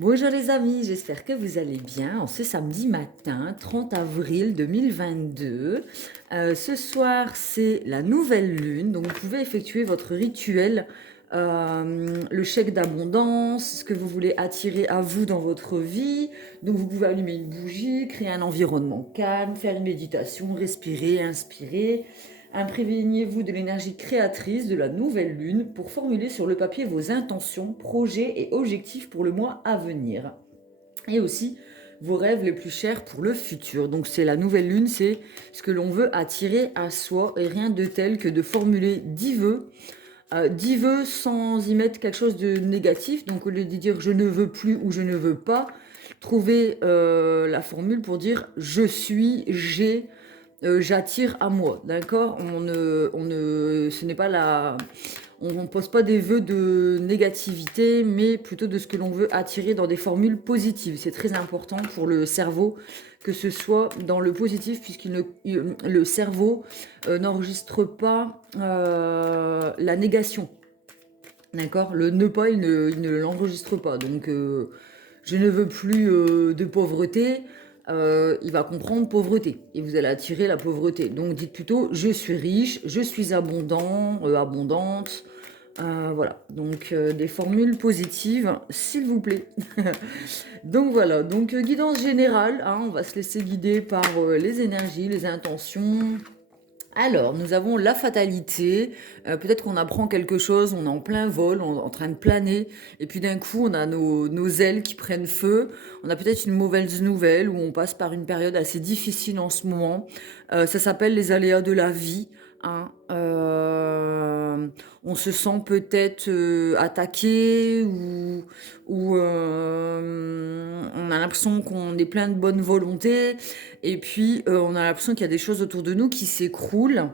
Bonjour les amis, j'espère que vous allez bien en ce samedi matin 30 avril 2022. Ce soir c'est la nouvelle lune, donc vous pouvez effectuer votre rituel, le chèque d'abondance, ce que vous voulez attirer à vous dans votre vie. Donc vous pouvez allumer une bougie, créer un environnement calme, faire une méditation, respirer, inspirer. Imprégnez-vous de l'énergie créatrice de la nouvelle lune pour formuler sur le papier vos intentions, projets et objectifs pour le mois à venir. Et aussi vos rêves les plus chers pour le futur. Donc c'est la nouvelle lune, c'est ce que l'on veut attirer à soi et rien de tel que de formuler 10 vœux. 10 vœux sans y mettre quelque chose de négatif. Donc au lieu de dire je ne veux plus ou je ne veux pas, trouver la formule pour dire je suis, j'ai, j'attire à moi, d'accord. Ce n'est pas on ne pose pas des vœux de négativité, mais plutôt de ce que l'on veut attirer dans des formules positives. C'est très important pour le cerveau que ce soit dans le positif, le cerveau n'enregistre pas la négation. D'accord. Le ne pas, il ne l'enregistre pas. Donc, je ne veux plus de pauvreté. Il va comprendre pauvreté et vous allez attirer la pauvreté. Donc, dites plutôt je suis riche, je suis abondant, abondante. Voilà. Donc, des formules positives, s'il vous plaît. Donc, voilà. Donc, guidance générale. Hein, on va se laisser guider par les énergies, les intentions. Alors, nous avons la fatalité. Peut-être qu'on apprend quelque chose, on est en plein vol, on est en train de planer, et puis d'un coup, on a nos ailes qui prennent feu. On a peut-être une mauvaise nouvelle ou on passe par une période assez difficile en ce moment. Ça s'appelle les aléas de la vie. Hein. On se sent peut-être attaqué ou on a l'impression qu'on est plein de bonne volonté. Et puis, on a l'impression qu'il y a des choses autour de nous qui s'écroulent.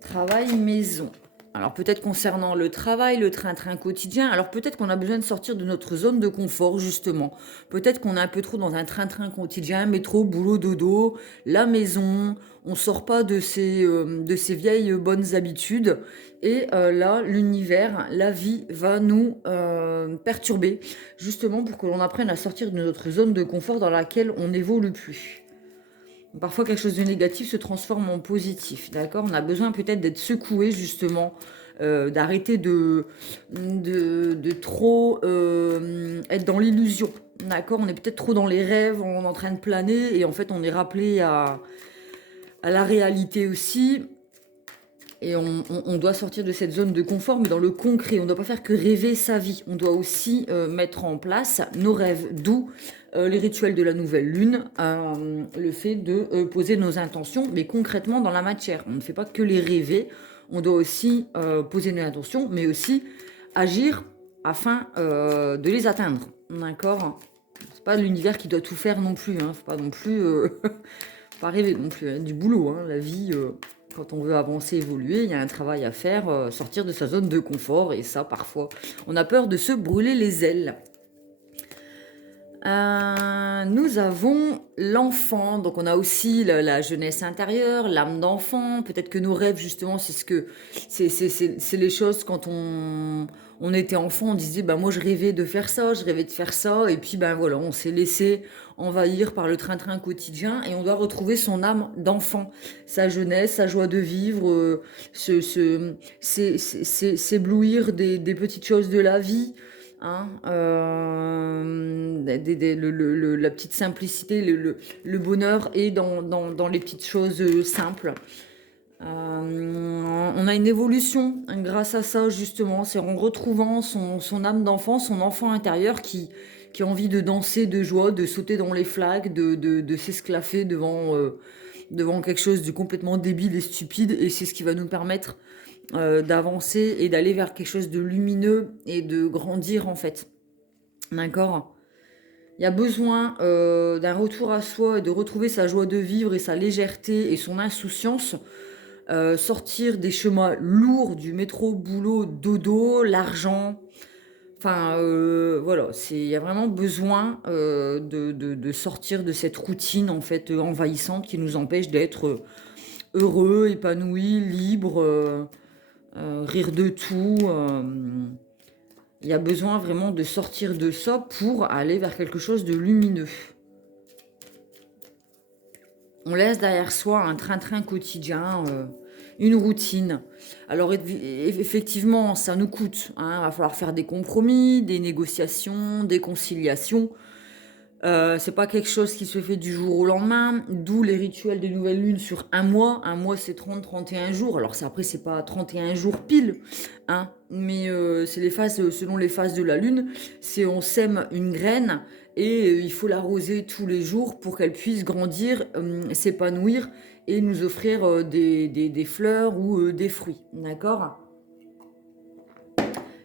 Travail, maison. Alors peut-être concernant le travail, le train-train quotidien, alors peut-être qu'on a besoin de sortir de notre zone de confort justement. Peut-être qu'on est un peu trop dans un train-train quotidien, métro, boulot, dodo, la maison, on sort pas de ces vieilles bonnes habitudes. Et là, l'univers, la vie va nous perturber justement pour que l'on apprenne à sortir de notre zone de confort dans laquelle on n'évolue plus. Parfois, quelque chose de négatif se transforme en positif, d'accord. On a besoin peut-être d'être secoué, justement, d'arrêter de trop être dans l'illusion, d'accord. On est peut-être trop dans les rêves, on est en train de planer, et en fait, on est rappelé à la réalité aussi. Et on doit sortir de cette zone de confort, mais dans le concret. On ne doit pas faire que rêver sa vie. On doit aussi mettre en place nos rêves, d'où les rituels de la nouvelle lune, le fait de poser nos intentions, mais concrètement dans la matière. On ne fait pas que les rêver, on doit aussi poser nos intentions, mais aussi agir afin de les atteindre. D'accord. C'est pas l'univers qui doit tout faire non plus. Faut pas non plus pas rêver non plus. Du boulot, la vie. Quand on veut avancer, évoluer, il y a un travail à faire, sortir de sa zone de confort. Et ça, parfois, on a peur de se brûler les ailes. Nous avons l'enfant, donc on a aussi la jeunesse intérieure, l'âme d'enfant. Peut-être que nos rêves, justement, c'est les choses quand on était enfant, on disait, ben moi je rêvais de faire ça, je rêvais de faire ça, et puis ben voilà, on s'est laissé envahir par le train-train quotidien, et on doit retrouver son âme d'enfant, sa jeunesse, sa joie de vivre, s'éblouir des petites choses de la vie. Hein, la petite simplicité, le bonheur est dans les petites choses simples. On a une évolution hein, grâce à ça justement, c'est en retrouvant son âme d'enfant, son enfant intérieur qui a envie de danser de joie, de sauter dans les flaques, de s'esclaffer devant quelque chose de complètement débile et stupide, et c'est ce qui va nous permettre d'avancer et d'aller vers quelque chose de lumineux et de grandir en fait. D'accord. Il y a besoin d'un retour à soi et de retrouver sa joie de vivre et sa légèreté et son insouciance. Sortir des chemins lourds du métro, boulot, dodo, l'argent. Enfin, voilà, il y a vraiment besoin de sortir de cette routine en fait envahissante qui nous empêche d'être heureux, épanoui, libre. rire de tout. Il y a besoin vraiment de sortir de ça pour aller vers quelque chose de lumineux. On laisse derrière soi un train-train quotidien, une routine. Alors effectivement, ça nous coûte, hein. Il va falloir faire des compromis, des négociations, des conciliations. C'est pas quelque chose qui se fait du jour au lendemain, d'où les rituels de nouvelle lune sur un mois. Un mois, c'est 30-31 jours. Alors après, c'est pas 31 jours pile, hein, mais c'est les phases, selon les phases de la lune. C'est on sème une graine et il faut l'arroser tous les jours pour qu'elle puisse grandir, s'épanouir et nous offrir des fleurs ou des fruits. D'accord?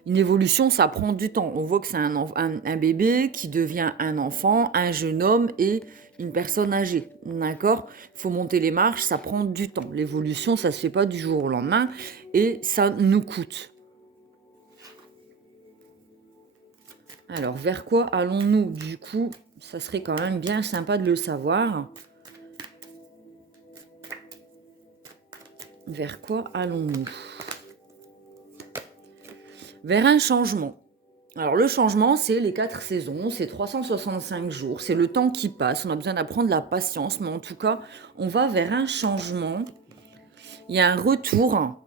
Une évolution, ça prend du temps. On voit que c'est un bébé qui devient un enfant, un jeune homme et une personne âgée. D'accord? Il faut monter les marches, ça prend du temps. L'évolution, ça ne se fait pas du jour au lendemain et ça nous coûte. Alors, vers quoi allons-nous? Du coup, ça serait quand même bien sympa de le savoir. Vers quoi allons-nous? Vers un changement. Alors le changement, c'est les 4 saisons, c'est 365 jours, c'est le temps qui passe, on a besoin d'apprendre la patience, mais en tout cas, on va vers un changement. Il y a un retour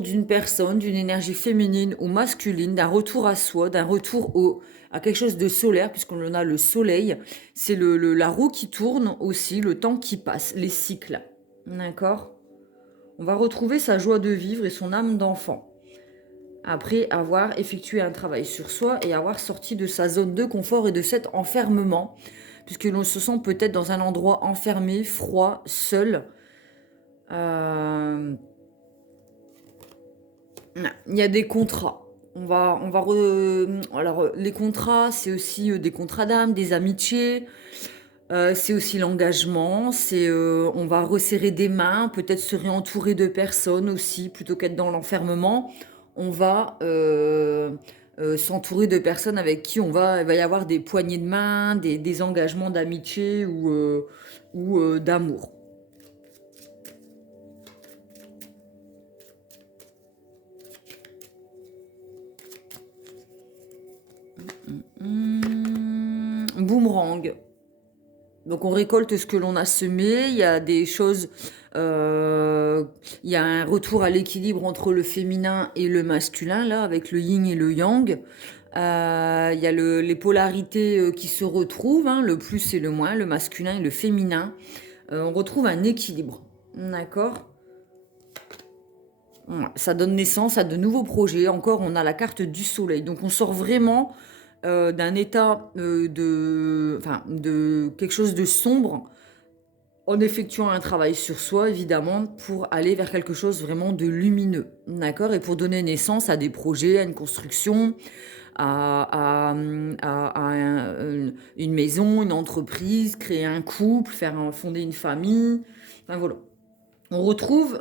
d'une personne, d'une énergie féminine ou masculine, d'un retour à soi, d'un retour à quelque chose de solaire, puisqu'on a le soleil. C'est la roue qui tourne aussi, le temps qui passe, les cycles. D'accord? On va retrouver sa joie de vivre et son âme d'enfant après avoir effectué un travail sur soi et avoir sorti de sa zone de confort et de cet enfermement, puisque l'on se sent peut-être dans un endroit enfermé, froid, seul. Il y a des contrats. Alors, les contrats, c'est aussi des contrats d'âme, des amitiés. C'est aussi l'engagement. On va resserrer des mains, peut-être se réentourer de personnes aussi, plutôt qu'être dans l'enfermement. On va s'entourer de personnes avec qui il va y avoir des poignées de main, des engagements d'amitié ou d'amour. Boomerang. Donc on récolte ce que l'on a semé, il y a des choses, il y a un retour à l'équilibre entre le féminin et le masculin, là, avec le yin et le yang. Il y a les polarités qui se retrouvent, hein, le plus et le moins, le masculin et le féminin. On retrouve un équilibre, d'accord? Voilà. Ça donne naissance à de nouveaux projets. Encore, on a la carte du soleil. Donc on sort vraiment d'un état de quelque chose de sombre en effectuant un travail sur soi, évidemment, pour aller vers quelque chose vraiment de lumineux, d'accord? Et pour donner naissance à des projets, à une construction, une maison, une entreprise, créer un couple, fonder une famille, enfin voilà. On retrouve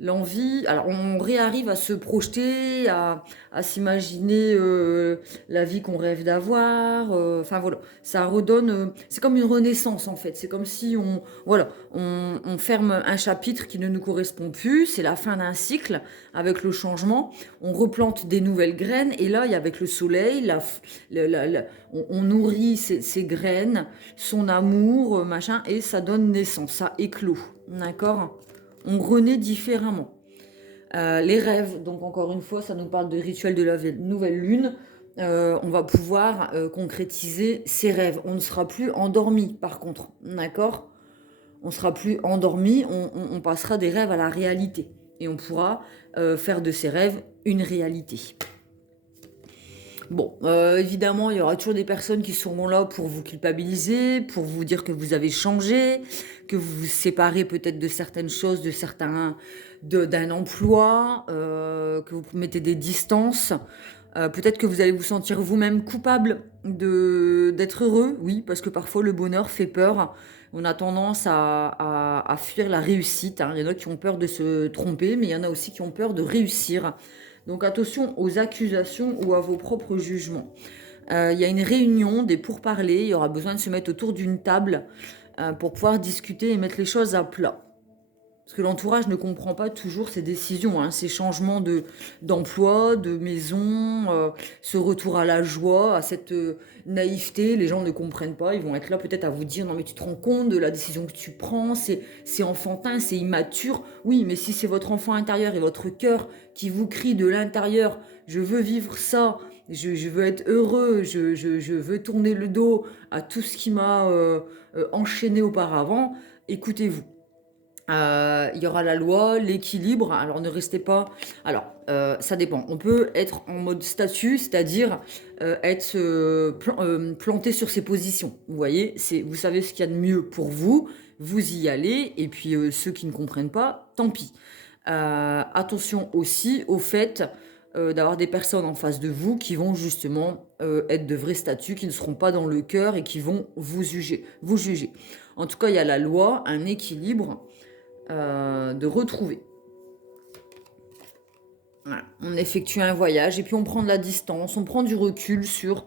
l'envie, alors on réarrive à se projeter, à s'imaginer la vie qu'on rêve d'avoir, enfin voilà, ça redonne, c'est comme une renaissance en fait, c'est comme si on ferme un chapitre qui ne nous correspond plus, c'est la fin d'un cycle avec le changement, on replante des nouvelles graines et là, il y a avec le soleil, on nourrit ces graines, son amour, machin, et ça donne naissance, ça éclot. D'accord? On renaît différemment. Les rêves, donc encore une fois, ça nous parle de rituel de la nouvelle lune. On va pouvoir concrétiser ces rêves. On ne sera plus endormi, par contre. D'accord? On sera plus endormi, on passera des rêves à la réalité. Et on pourra faire de ces rêves une réalité. Bon, évidemment, il y aura toujours des personnes qui seront là pour vous culpabiliser, pour vous dire que vous avez changé, que vous vous séparez peut-être de certaines choses, d'un emploi, que vous mettez des distances. Peut-être que vous allez vous sentir vous-même coupable d'être heureux, oui, parce que parfois le bonheur fait peur. On a tendance à fuir la réussite, hein. Il y en a qui ont peur de se tromper, mais il y en a aussi qui ont peur de réussir. Donc attention aux accusations ou à vos propres jugements. Il y a une réunion, des pourparlers, il y aura besoin de se mettre autour d'une table pour pouvoir discuter et mettre les choses à plat. Parce que l'entourage ne comprend pas toujours ces décisions, hein, ces changements d'emploi, de maison, ce retour à la joie, à cette naïveté. Les gens ne comprennent pas. Ils vont être là peut-être à vous dire, non mais tu te rends compte de la décision que tu prends, c'est enfantin, c'est immature. Oui, mais si c'est votre enfant intérieur et votre cœur qui vous crie de l'intérieur, je veux vivre ça, je veux être heureux, je veux tourner le dos à tout ce qui m'a enchaîné auparavant, écoutez-vous. Il y aura la loi, l'équilibre. Alors ne restez pas. Alors ça dépend. On peut être en mode statut, c'est-à-dire être planté sur ses positions. Vous voyez, vous savez ce qu'il y a de mieux pour vous. Vous y allez. Et puis ceux qui ne comprennent pas, tant pis. Attention aussi au fait d'avoir des personnes en face de vous qui vont justement être de vrais statuts, qui ne seront pas dans le cœur et qui vont vous juger. Vous juger. En tout cas, il y a la loi, un équilibre de retrouver. Voilà. On effectue un voyage et puis on prend de la distance, on prend du recul sur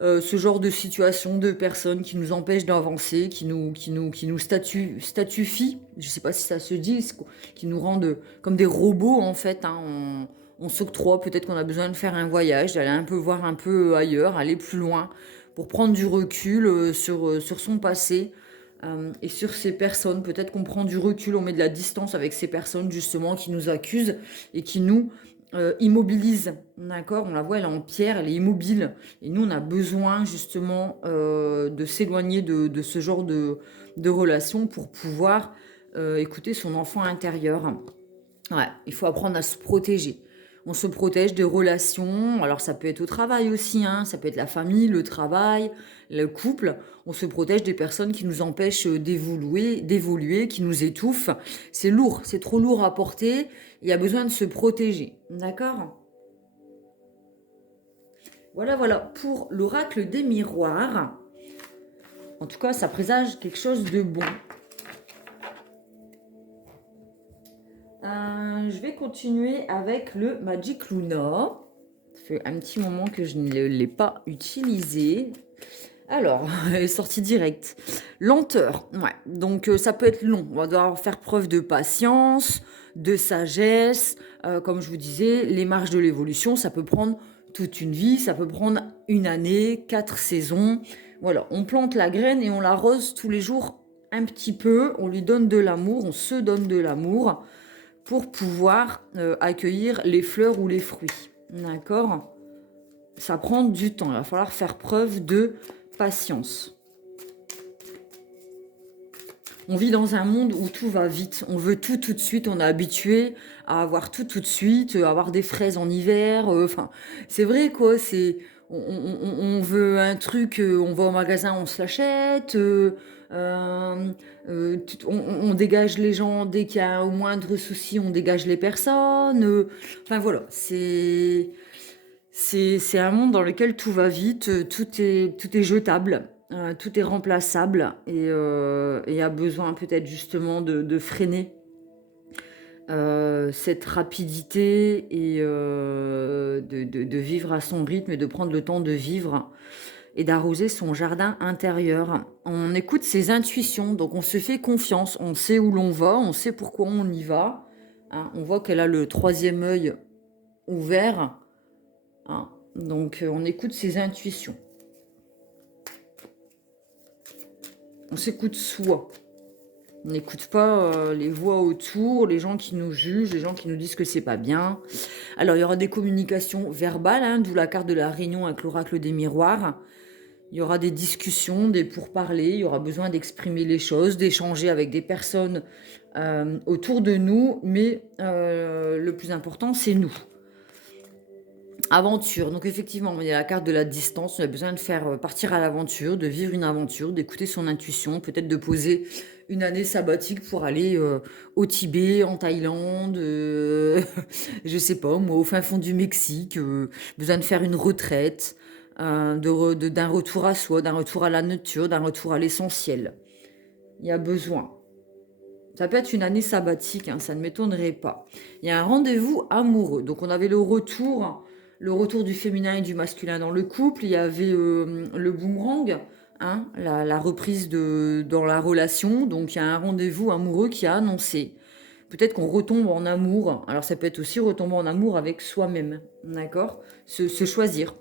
ce genre de situation, de personnes qui nous empêchent d'avancer, qui nous statufient, je ne sais pas si ça se dit, qui nous rendent comme des robots en fait. Hein. On s'octroie, peut-être qu'on a besoin de faire un voyage, d'aller un peu voir un peu ailleurs, aller plus loin, pour prendre du recul sur son passé, et sur ces personnes. Peut-être qu'on prend du recul, on met de la distance avec ces personnes justement qui nous accusent et qui nous immobilisent. D'accord. On la voit, elle est en pierre, elle est immobile. Et nous, on a besoin justement de s'éloigner de ce genre de relation pour pouvoir écouter son enfant intérieur. Ouais, il faut apprendre à se protéger. On se protège des relations. Alors ça peut être au travail aussi, hein, ça peut être la famille, le travail, le couple. On se protège des personnes qui nous empêchent d'évoluer, qui nous étouffent. C'est lourd, c'est trop lourd à porter. Il y a besoin de se protéger. D'accord? Voilà, voilà pour l'oracle des miroirs. En tout cas, ça présage quelque chose de bon. Je vais continuer avec le Magic Luna. Ça fait un petit moment que je ne l'ai pas utilisé. Alors, elle est sortie directe. Lenteur, ouais. Donc ça peut être long. On va devoir faire preuve de patience, de sagesse. Comme je vous disais, les marches de l'évolution, ça peut prendre toute une vie, ça peut prendre une année, 4 saisons. Voilà, on plante la graine et on l'arrose tous les jours un petit peu. On lui donne de l'amour, on se donne de l'amour pour pouvoir accueillir les fleurs ou les fruits. D'accord? Ça prend du temps. Il va falloir faire preuve de patience. On vit dans un monde où tout va vite. On veut tout de suite. On est habitué à avoir tout de suite, avoir des fraises en hiver. Enfin, c'est vrai quoi. On veut un truc, on va au magasin, on se l'achète. On dégage les gens dès qu'il y a au moindre souci, on dégage les personnes. Enfin voilà, c'est un monde dans lequel tout va vite, tout est jetable, tout est remplaçable et a besoin peut-être justement de freiner cette rapidité et de vivre à son rythme et de prendre le temps de vivre et d'arroser son jardin intérieur. On écoute ses intuitions, donc on se fait confiance, on sait où l'on va, on sait pourquoi on y va. Hein. On voit qu'elle a le troisième œil ouvert. Hein. Donc on écoute ses intuitions. On s'écoute soi. On n'écoute pas les voix autour, les gens qui nous jugent, les gens qui nous disent que c'est pas bien. Alors il y aura des communications verbales, hein, d'où la carte de la réunion avec l'oracle des miroirs. Il y aura des discussions, des pourparlers, il y aura besoin d'exprimer les choses, d'échanger avec des personnes autour de nous, mais le plus important, c'est nous. Aventure, donc effectivement, il y a la carte de la distance, on a besoin de faire partir à l'aventure, de vivre une aventure, d'écouter son intuition, peut-être de poser une année sabbatique pour aller au Tibet, en Thaïlande, je sais pas, moi, au fin fond du Mexique, besoin de faire une retraite, d'un retour à soi, d'un retour à la nature, d'un retour à l'essentiel. Il y a besoin. Ça peut être une année sabbatique, hein, ça ne m'étonnerait pas. Il y a un rendez-vous amoureux. Donc on avait le retour du féminin et du masculin dans le couple. Il y avait le boomerang, hein, la reprise dans la relation. Donc, il y a un rendez-vous amoureux qui a annoncé. Peut-être qu'on retombe en amour. Alors, ça peut être aussi retomber en amour avec soi-même, d'accord? Se choisir,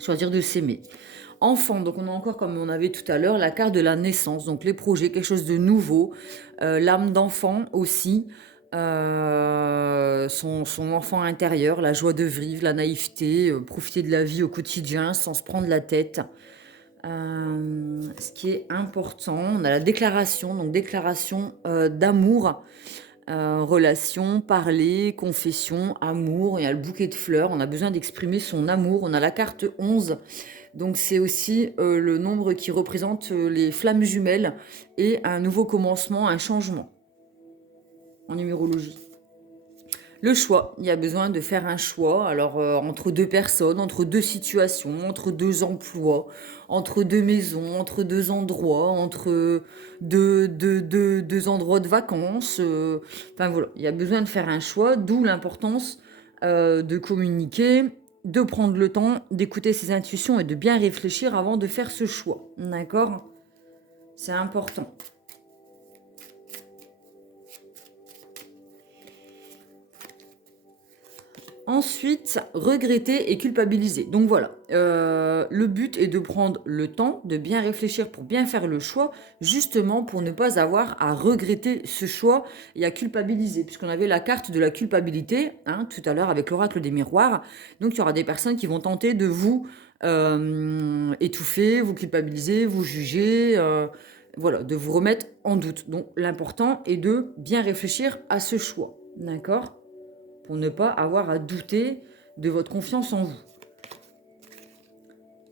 choisir de s'aimer. Enfant, donc on a encore, comme on avait tout à l'heure, la carte de la naissance, donc les projets, quelque chose de nouveau, l'âme d'enfant aussi, son enfant intérieur, la joie de vivre, la naïveté, profiter de la vie au quotidien sans se prendre la tête. Ce qui est important, on a la déclaration, donc déclaration d'amour, relation, parler, confession, amour, il y a le bouquet de fleurs, on a besoin d'exprimer son amour, on a la carte 11. Donc c'est aussi le nombre qui représente les flammes jumelles et un nouveau commencement, un changement en numérologie. Le choix, il y a besoin de faire un choix, alors entre deux personnes, entre deux situations, entre deux emplois, entre deux maisons, entre deux endroits, entre deux endroits de vacances. Enfin voilà, il y a besoin de faire un choix, d'où l'importance de communiquer, de prendre le temps d'écouter ses intuitions et de bien réfléchir avant de faire ce choix. D'accord? C'est important. Ensuite, regretter et culpabiliser. Donc voilà, le but est de prendre le temps de bien réfléchir pour bien faire le choix, justement pour ne pas avoir à regretter ce choix et à culpabiliser, puisqu'on avait la carte de la culpabilité, hein, tout à l'heure avec l'oracle des miroirs. Donc il y aura des personnes qui vont tenter de vous étouffer, vous culpabiliser, vous juger, voilà, de vous remettre en doute. Donc l'important est de bien réfléchir à ce choix, d'accord? Pour ne pas avoir à douter de votre confiance en vous.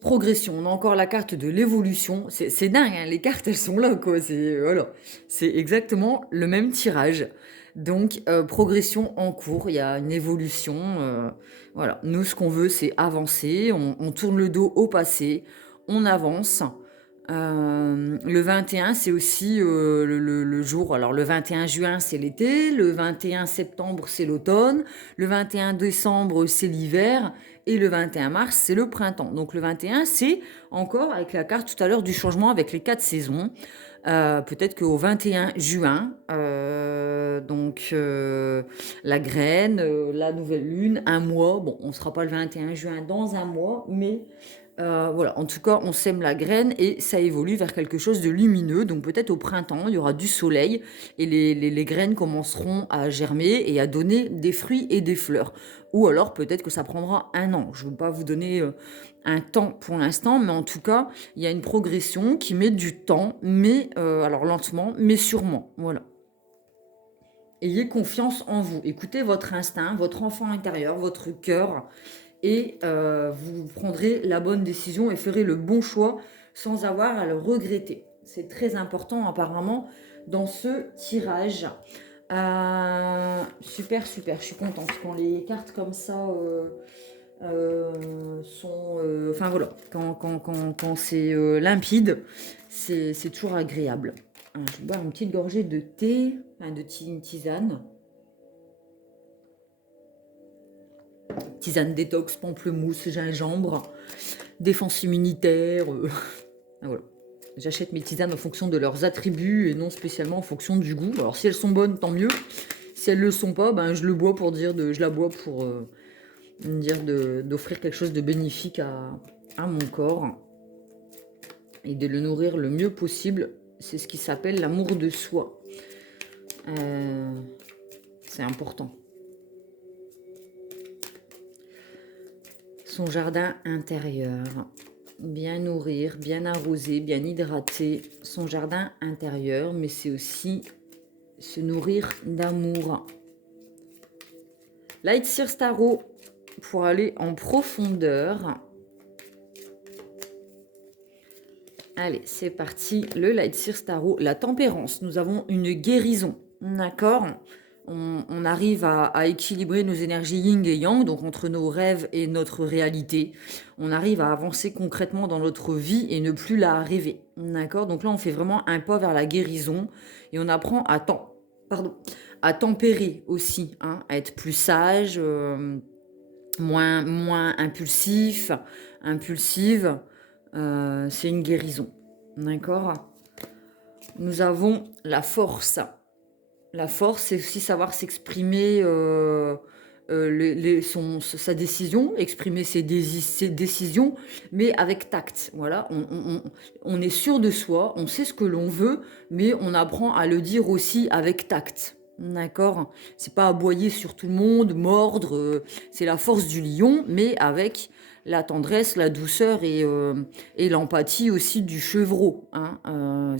Progression, on a encore la carte de l'évolution. C'est dingue, hein, les cartes, elles sont là, quoi. C'est exactement le même tirage. Donc, progression en cours, il y a une évolution. Voilà, nous, ce qu'on veut, c'est avancer. On tourne le dos au passé, on avance. Le 21, c'est aussi le jour. Alors, le 21 juin, c'est l'été. Le 21 septembre, c'est l'automne. Le 21 décembre, c'est l'hiver. Et le 21 mars, c'est le printemps. Donc, le 21, c'est encore avec la carte tout à l'heure du changement avec les 4 saisons. Peut-être qu'au 21 juin, la graine, la nouvelle lune, un mois. Bon, on ne sera pas le 21 juin dans un mois, mais voilà, en tout cas, on sème la graine et ça évolue vers quelque chose de lumineux. Donc peut-être au printemps, il y aura du soleil et les graines commenceront à germer et à donner des fruits et des fleurs. Ou alors peut-être que ça prendra un an. Je ne veux pas vous donner un temps pour l'instant, mais en tout cas, il y a une progression qui met du temps, mais alors lentement, mais sûrement. Voilà. Ayez confiance en vous. Écoutez votre instinct, votre enfant intérieur, votre cœur et vous prendrez la bonne décision et ferez le bon choix sans avoir à le regretter. C'est très important apparemment dans ce tirage. Super, super, je suis contente quand les cartes comme ça sont... Enfin voilà, quand c'est limpide, c'est toujours agréable. Alors, je vais boire une petite gorgée de thé, enfin une tisane. Tisane détox, pamplemousse, gingembre, défense immunitaire. Voilà. J'achète mes tisanes en fonction de leurs attributs et non spécialement en fonction du goût. Alors si elles sont bonnes, tant mieux. Si elles ne le sont pas, ben, je la bois pour dire d'offrir quelque chose de bénéfique à mon corps et de le nourrir le mieux possible. C'est ce qui s'appelle l'amour de soi. C'est important. Son jardin intérieur. Bien nourrir, bien arroser, bien hydrater son jardin intérieur, mais c'est aussi se nourrir d'amour. Light Sears Tarot pour aller en profondeur. Allez, c'est parti. Le Light Sears Tarot, la tempérance. Nous avons une guérison, d'accord ? On arrive à équilibrer nos énergies yin et yang, donc entre nos rêves et notre réalité. On arrive à avancer concrètement dans notre vie et ne plus la rêver. D'accord? Donc là, on fait vraiment un pas vers la guérison et on apprend à tempérer aussi, hein, à être plus sage, moins impulsive. C'est une guérison. D'accord? Nous avons la force. La force, c'est aussi savoir s'exprimer, sa décision, exprimer ses décisions, mais avec tact. Voilà, on est sûr de soi, on sait ce que l'on veut, mais on apprend à le dire aussi avec tact. D'accord? C'est pas aboyer sur tout le monde, mordre, c'est la force du lion, mais avec la tendresse, la douceur et l'empathie aussi du chevreau. Hein.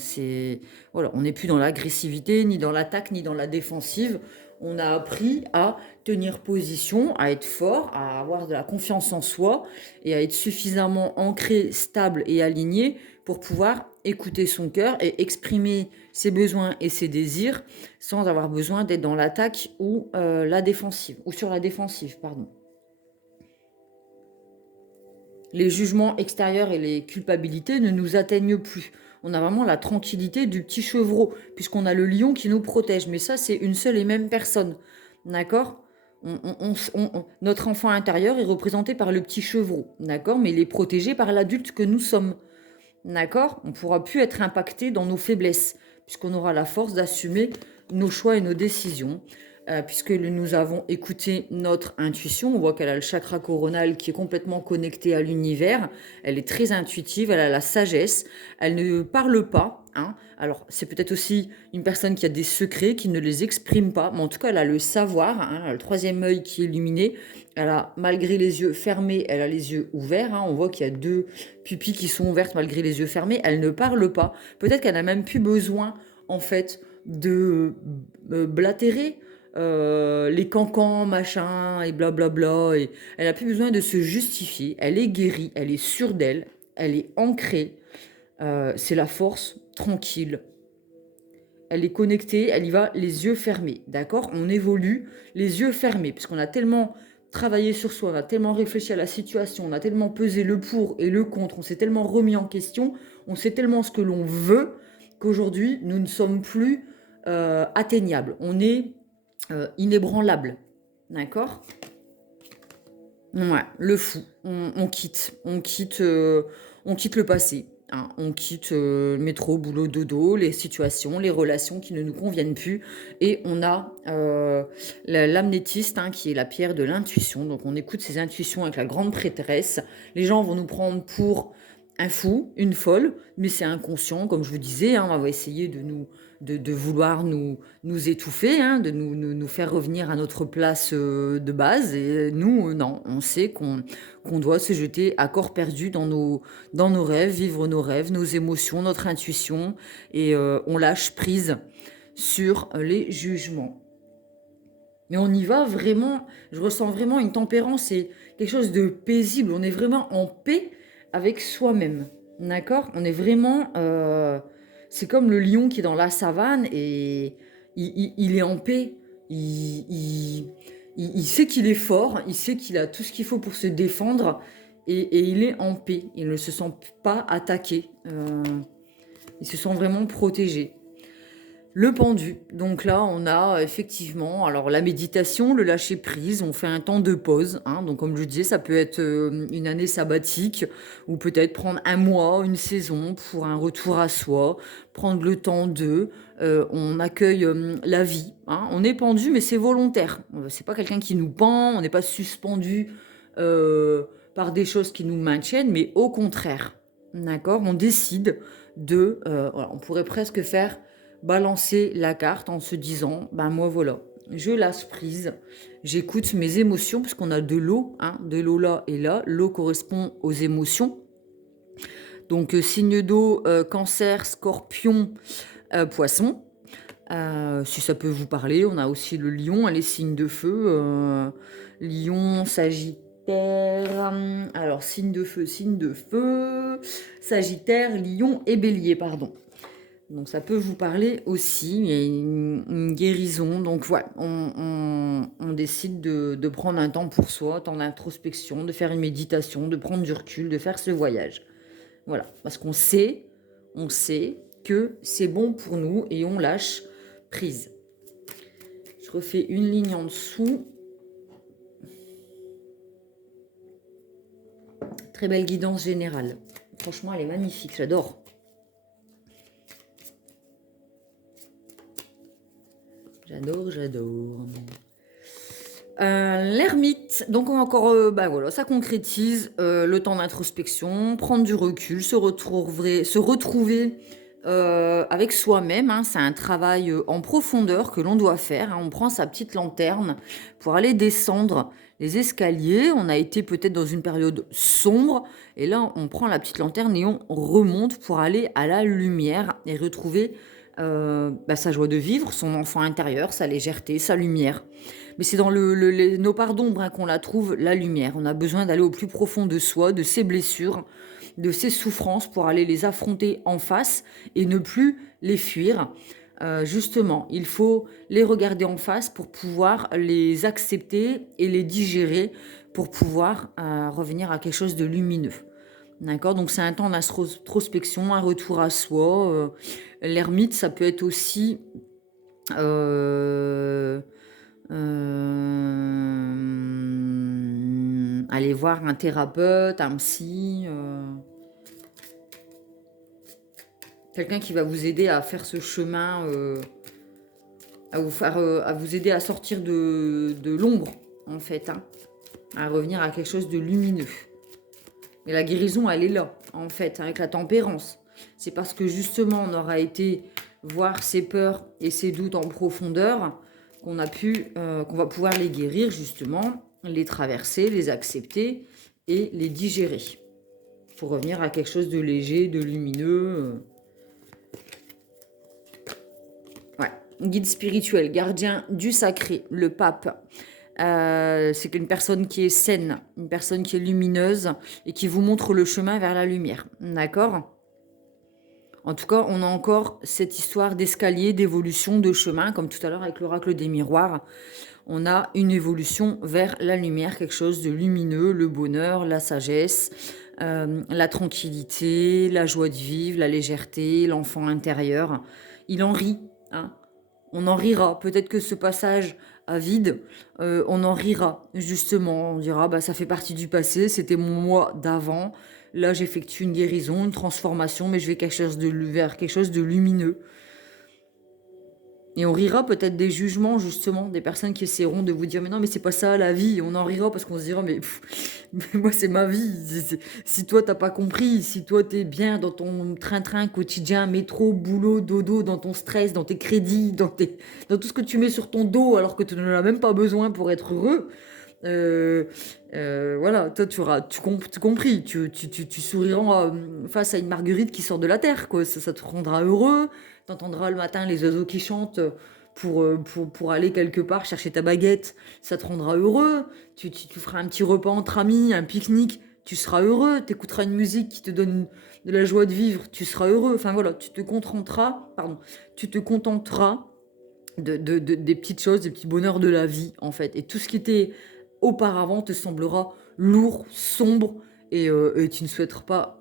Voilà, on n'est plus dans l'agressivité, ni dans l'attaque, ni dans la défensive. On a appris à tenir position, à être fort, à avoir de la confiance en soi et à être suffisamment ancré, stable et aligné pour pouvoir écouter son cœur et exprimer ses besoins et ses désirs sans avoir besoin d'être dans l'attaque ou la défensive, ou sur la défensive, pardon. Les jugements extérieurs et les culpabilités ne nous atteignent plus. On a vraiment la tranquillité du petit chevreau, puisqu'on a le lion qui nous protège. Mais ça, c'est une seule et même personne. D'accord? Notre enfant intérieur est représenté par le petit chevreau. D'accord? Mais il est protégé par l'adulte que nous sommes. D'accord? On ne pourra plus être impacté dans nos faiblesses, puisqu'on aura la force d'assumer nos choix et nos décisions. Puisque nous avons écouté notre intuition, on voit qu'elle a le chakra coronal qui est complètement connecté à l'univers. Elle est très intuitive, elle a la sagesse, elle ne parle pas. Hein. Alors, c'est peut-être aussi une personne qui a des secrets, qui ne les exprime pas, mais en tout cas, elle a le savoir, hein, elle a le troisième œil qui est illuminé. Elle a, malgré les yeux fermés, elle a les yeux ouverts. Hein. On voit qu'il y a deux pupilles qui sont ouvertes malgré les yeux fermés. Elle ne parle pas. Peut-être qu'elle n'a même plus besoin, en fait, de blatérer les cancans, machin, et blablabla. Et elle a plus besoin de se justifier. Elle est guérie, elle est sûre d'elle, elle est ancrée. C'est la force tranquille. Elle est connectée, elle y va les yeux fermés. D'accord? On évolue les yeux fermés, puisqu'on a tellement travaillé sur soi, on a tellement réfléchi à la situation, on a tellement pesé le pour et le contre, on s'est tellement remis en question, on sait tellement ce que l'on veut, qu'aujourd'hui, nous ne sommes plus atteignables. On est inébranlable. D'accord? Ouais, le fou. On quitte le passé. Hein. On quitte le métro, boulot, dodo, les situations, les relations qui ne nous conviennent plus. Et on a l'amnéthyste, hein, qui est la pierre de l'intuition. Donc on écoute ses intuitions avec la grande prêtresse. Les gens vont nous prendre pour un fou, une folle, mais c'est inconscient, comme je vous disais. Hein, on va essayer de vouloir nous étouffer, hein, de nous faire revenir à notre place de base. Et nous, non, on sait qu'on doit se jeter à corps perdu dans nos rêves, vivre nos rêves, nos émotions, notre intuition, et on lâche prise sur les jugements. Mais on y va vraiment, je ressens vraiment une tempérance et quelque chose de paisible. On est vraiment en paix avec soi-même. D'accord? On est vraiment... c'est comme le lion qui est dans la savane et il est en paix. Il sait qu'il est fort, il sait qu'il a tout ce qu'il faut pour se défendre et il est en paix. Il ne se sent pas attaqué. Il se sent vraiment protégé. Le pendu. Donc là, on a effectivement alors la méditation, le lâcher prise, on fait un temps de pause. Hein. Donc comme je disais, ça peut être une année sabbatique ou peut-être prendre un mois, une saison pour un retour à soi, prendre le temps de. On accueille la vie. Hein. On est pendu, mais c'est volontaire. C'est pas quelqu'un qui nous pend, on n'est pas suspendu par des choses qui nous maintiennent, mais au contraire. D'accord? On décide de... voilà, on pourrait presque faire balancer la carte en se disant, ben moi voilà, je lâche prise, j'écoute mes émotions, puisqu'on a de l'eau, hein, de l'eau là et là, l'eau correspond aux émotions. Donc signe d'eau, cancer, scorpion, poisson. Si ça peut vous parler, on a aussi le lion, les signes de feu, lion, sagittaire, alors signe de feu, sagittaire, lion et bélier, pardon. Donc ça peut vous parler aussi, il y a une guérison. Donc voilà, on décide de prendre un temps pour soi, temps d'introspection, de faire une méditation, de prendre du recul, de faire ce voyage. Voilà, parce on sait que c'est bon pour nous et on lâche prise. Je refais une ligne en dessous. Très belle guidance générale. Franchement, elle est magnifique, j'adore. J'adore, j'adore. L'ermite, donc on va encore, voilà, ça concrétise le temps d'introspection, prendre du recul, se retrouver avec soi-même, hein. C'est un travail en profondeur que l'on doit faire, hein. On prend sa petite lanterne pour aller descendre les escaliers. On a été peut-être dans une période sombre, et là on prend la petite lanterne et on remonte pour aller à la lumière et retrouver sa joie de vivre, son enfant intérieur, sa légèreté, sa lumière. Mais c'est dans nos parts d'ombre, hein, qu'on la trouve, la lumière. On a besoin d'aller au plus profond de soi, de ses blessures, de ses souffrances pour aller les affronter en face et ne plus les fuir. Justement, il faut les regarder en face pour pouvoir les accepter et les digérer pour pouvoir revenir à quelque chose de lumineux. D'accord? Donc c'est un temps d'introspection, un retour à soi. L'ermite, ça peut être aussi euh, aller voir un thérapeute, un psy, quelqu'un qui va vous aider à faire ce chemin, à vous aider à sortir de l'ombre, en fait, hein, à revenir à quelque chose de lumineux. Et la guérison, elle est là, en fait, avec la tempérance. C'est parce que justement, on aura été voir ses peurs et ses doutes en profondeur qu'on va pouvoir les guérir, justement, les traverser, les accepter et les digérer. Pour revenir à quelque chose de léger, de lumineux. Ouais. Guide spirituel, gardien du sacré, le pape. C'est une personne qui est saine, une personne qui est lumineuse et qui vous montre le chemin vers la lumière. D'accord ? En tout cas, on a encore cette histoire d'escalier, d'évolution, de chemin, comme tout à l'heure avec l'oracle des miroirs. On a une évolution vers la lumière, quelque chose de lumineux, le bonheur, la sagesse, la tranquillité, la joie de vivre, la légèreté, l'enfant intérieur. Il en rit, hein. On en rira. Peut-être que ce passage à vide, on en rira, justement. On dira, ça fait partie du passé, c'était mon moi d'avant. Là, j'effectue une guérison, une transformation, mais je vais vers quelque chose de lumineux. Et on rira peut-être des jugements, justement, des personnes qui essaieront de vous dire « Mais non, mais c'est pas ça la vie !» On en rira parce qu'on se dira « Mais moi, c'est ma vie. Si toi, t'as pas compris, si toi, t'es bien dans ton train-train quotidien, métro, boulot, dodo, dans ton stress, dans tes crédits, dans tout ce que tu mets sur ton dos alors que tu n'en as même pas besoin pour être heureux, voilà, toi, tu compris, tu souriras face à une marguerite qui sort de la terre, quoi. Ça te rendra heureux. T'entendras le matin les oiseaux qui chantent pour aller quelque part chercher ta baguette. Ça te rendra heureux. Tu feras un petit repas entre amis, un pique-nique. Tu seras heureux. T'écouteras une musique qui te donne de la joie de vivre. Tu seras heureux. Enfin voilà, tu te contenteras des petites choses, des petits bonheurs de la vie, en fait. Et tout ce qui était auparavant te semblera lourd, sombre, et tu ne souhaiteras pas,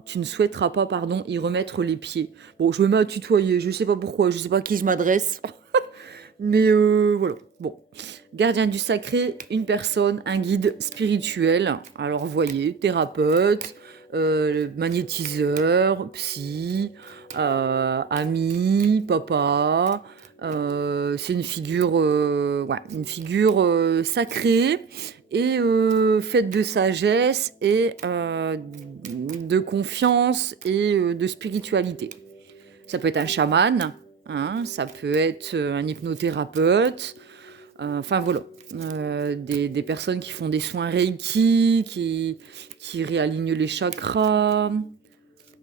y remettre les pieds. Bon, je me mets à tutoyer, je sais pas pourquoi, je sais pas à qui je m'adresse, mais voilà. Bon, gardien du sacré, une personne, un guide spirituel. Alors, voyez, thérapeute, magnétiseur, psy, ami, papa. C'est une figure, sacrée et faite de sagesse et de confiance et de spiritualité. Ça peut être un chaman, hein, ça peut être un hypnothérapeute, enfin voilà. Des personnes qui font des soins Reiki, qui réalignent les chakras.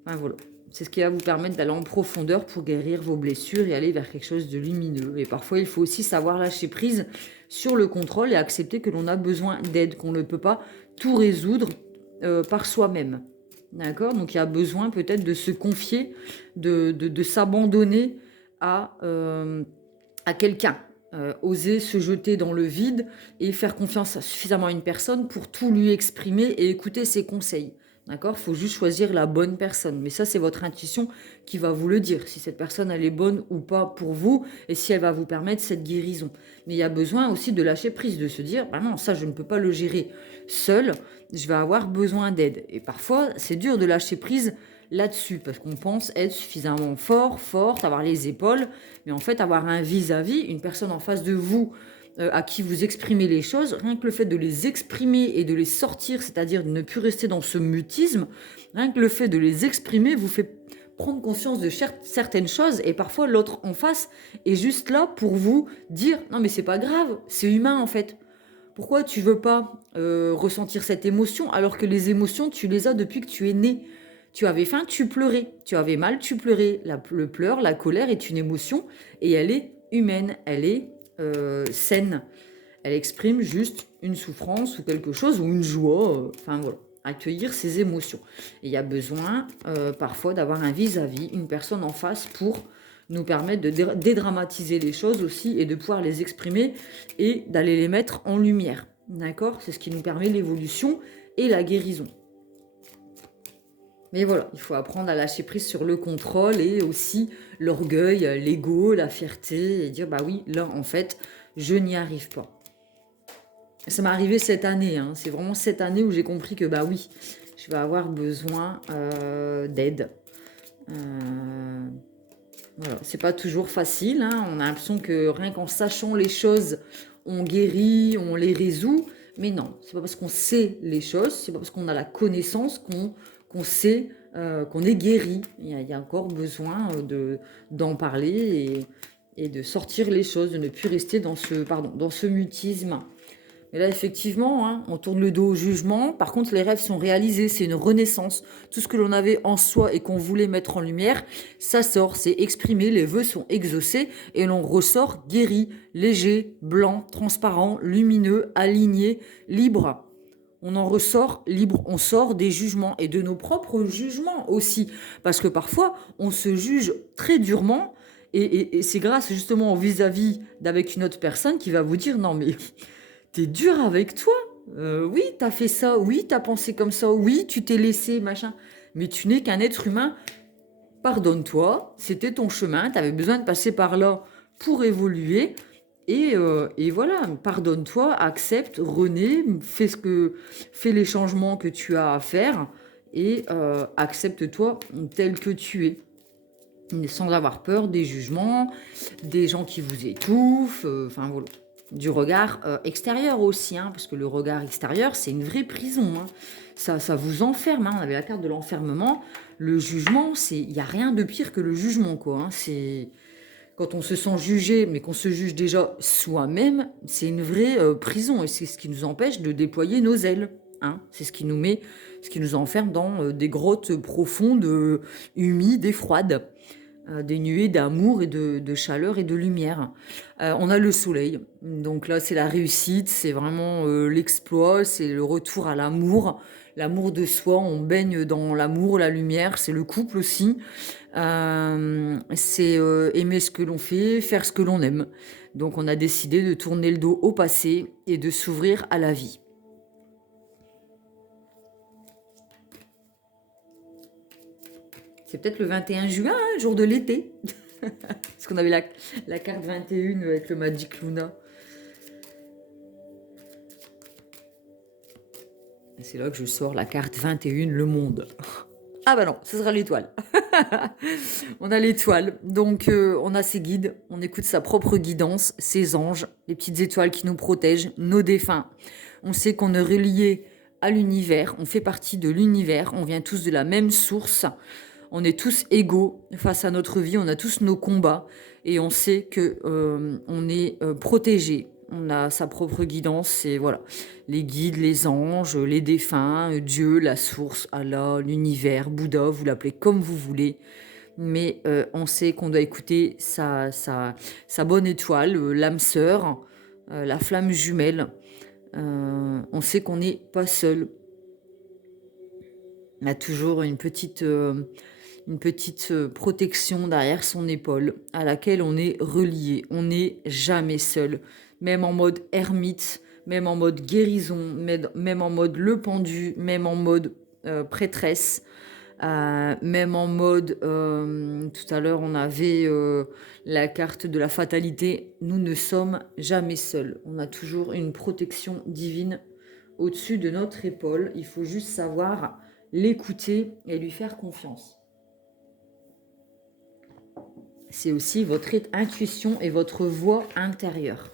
Enfin voilà. C'est ce qui va vous permettre d'aller en profondeur pour guérir vos blessures et aller vers quelque chose de lumineux. Et parfois, il faut aussi savoir lâcher prise sur le contrôle et accepter que l'on a besoin d'aide, qu'on ne peut pas tout résoudre par soi-même. D'accord ? Donc, il y a besoin peut-être de se confier, de s'abandonner à quelqu'un. Oser se jeter dans le vide et faire confiance suffisamment à une personne pour tout lui exprimer et écouter ses conseils. D'accord ? Il faut juste choisir la bonne personne. Mais ça, c'est votre intuition qui va vous le dire. Si cette personne, elle est bonne ou pas pour vous et si elle va vous permettre cette guérison. Mais il y a besoin aussi de lâcher prise, de se dire, non, ça, je ne peux pas le gérer seul. Je vais avoir besoin d'aide. Et parfois, c'est dur de lâcher prise là-dessus, parce qu'on pense être suffisamment fort, forte, avoir les épaules, mais en fait avoir un vis-à-vis, une personne en face de vous à qui vous exprimez les choses, rien que le fait de les exprimer et de les sortir, c'est-à-dire de ne plus rester dans ce mutisme, rien que le fait de les exprimer vous fait prendre conscience de certaines choses, et parfois l'autre en face est juste là pour vous dire non mais c'est pas grave, c'est humain en fait. Pourquoi tu veux pas ressentir cette émotion alors que les émotions tu les as depuis que tu es né? Tu avais faim, tu pleurais. Tu avais mal, tu pleurais. Le pleur, la colère est une émotion et elle est humaine, elle est saine. Elle exprime juste une souffrance ou quelque chose ou une joie. Enfin voilà, accueillir ses émotions. Et il y a besoin parfois d'avoir un vis-à-vis, une personne en face pour nous permettre de dédramatiser les choses aussi et de pouvoir les exprimer et d'aller les mettre en lumière. D'accord? C'est ce qui nous permet l'évolution et la guérison. Mais voilà, il faut apprendre à lâcher prise sur le contrôle et aussi l'orgueil, l'ego, la fierté et dire bah oui, là en fait, je n'y arrive pas. Ça m'est arrivé cette année, hein. C'est vraiment cette année où j'ai compris que bah oui, je vais avoir besoin d'aide. Voilà, c'est pas toujours facile, hein. On a l'impression que rien qu'en sachant les choses, on guérit, on les résout. Mais non, c'est pas parce qu'on sait les choses, c'est pas parce qu'on a la connaissance qu'on sait qu'on est guéri. Il y a encore besoin d'en parler et de sortir les choses, de ne plus rester dans ce mutisme. Et là, effectivement, hein, on tourne le dos au jugement. Par contre, les rêves sont réalisés. C'est une renaissance. Tout ce que l'on avait en soi et qu'on voulait mettre en lumière, ça sort, c'est exprimé. Les vœux sont exaucés et l'on ressort guéri, léger, blanc, transparent, lumineux, aligné, libre. On en ressort libre, on sort des jugements et de nos propres jugements aussi. Parce que parfois, on se juge très durement et c'est grâce justement au vis-à-vis d'avec une autre personne qui va vous dire non mais t'es dur avec toi. Oui, t'as fait ça. Oui, t'as pensé comme ça. Oui, tu t'es laissé, machin. Mais tu n'es qu'un être humain. Pardonne-toi. C'était ton chemin. T'avais besoin de passer par là pour évoluer. Et voilà, pardonne-toi, accepte, renais, fais les changements que tu as à faire et accepte-toi tel que tu es. Sans avoir peur des jugements, des gens qui vous étouffent, enfin voilà. Du regard extérieur aussi, hein, parce que le regard extérieur, c'est une vraie prison. Hein. Ça vous enferme. Hein. On avait la carte de l'enfermement. Le jugement, il n'y a rien de pire que le jugement, quoi. Hein. C'est quand on se sent jugé, mais qu'on se juge déjà soi-même, c'est une vraie prison et c'est ce qui nous empêche de déployer nos ailes. Hein. C'est ce qui nous enferme dans des grottes profondes, humides et froides. Des nuées d'amour et de chaleur et de lumière. On a le soleil, donc là c'est la réussite, c'est vraiment l'exploit, c'est le retour à l'amour de soi, on baigne dans l'amour, la lumière, c'est le couple aussi, c'est aimer ce que l'on fait, faire ce que l'on aime. Donc on a décidé de tourner le dos au passé et de s'ouvrir à la vie. C'est peut-être le 21 juin, hein, jour de l'été. Parce qu'on avait la carte 21 avec le Magic Luna. Et c'est là que je sors la carte 21, le monde. Ah bah non, ce sera l'étoile. On a l'étoile, donc on a ses guides, on écoute sa propre guidance, ses anges, les petites étoiles qui nous protègent, nos défunts. On sait qu'on est relié à l'univers, on fait partie de l'univers, on vient tous de la même source. On est tous égaux face à notre vie, on a tous nos combats et on sait que on est protégé. On a sa propre guidance et voilà, les guides, les anges, les défunts, Dieu, la source, Allah, l'univers, Bouddha, vous l'appelez comme vous voulez. Mais on sait qu'on doit écouter sa bonne étoile, l'âme sœur, la flamme jumelle. On sait qu'on n'est pas seul. On a toujours une petite protection derrière son épaule à laquelle on est relié. On n'est jamais seul, même en mode ermite, même en mode guérison, même en mode le pendu, même en mode prêtresse, même en mode, tout à l'heure on avait la carte de la fatalité. Nous ne sommes jamais seuls. On a toujours une protection divine au-dessus de notre épaule. Il faut juste savoir l'écouter et lui faire confiance. c'est aussi votre intuition et votre voix intérieure.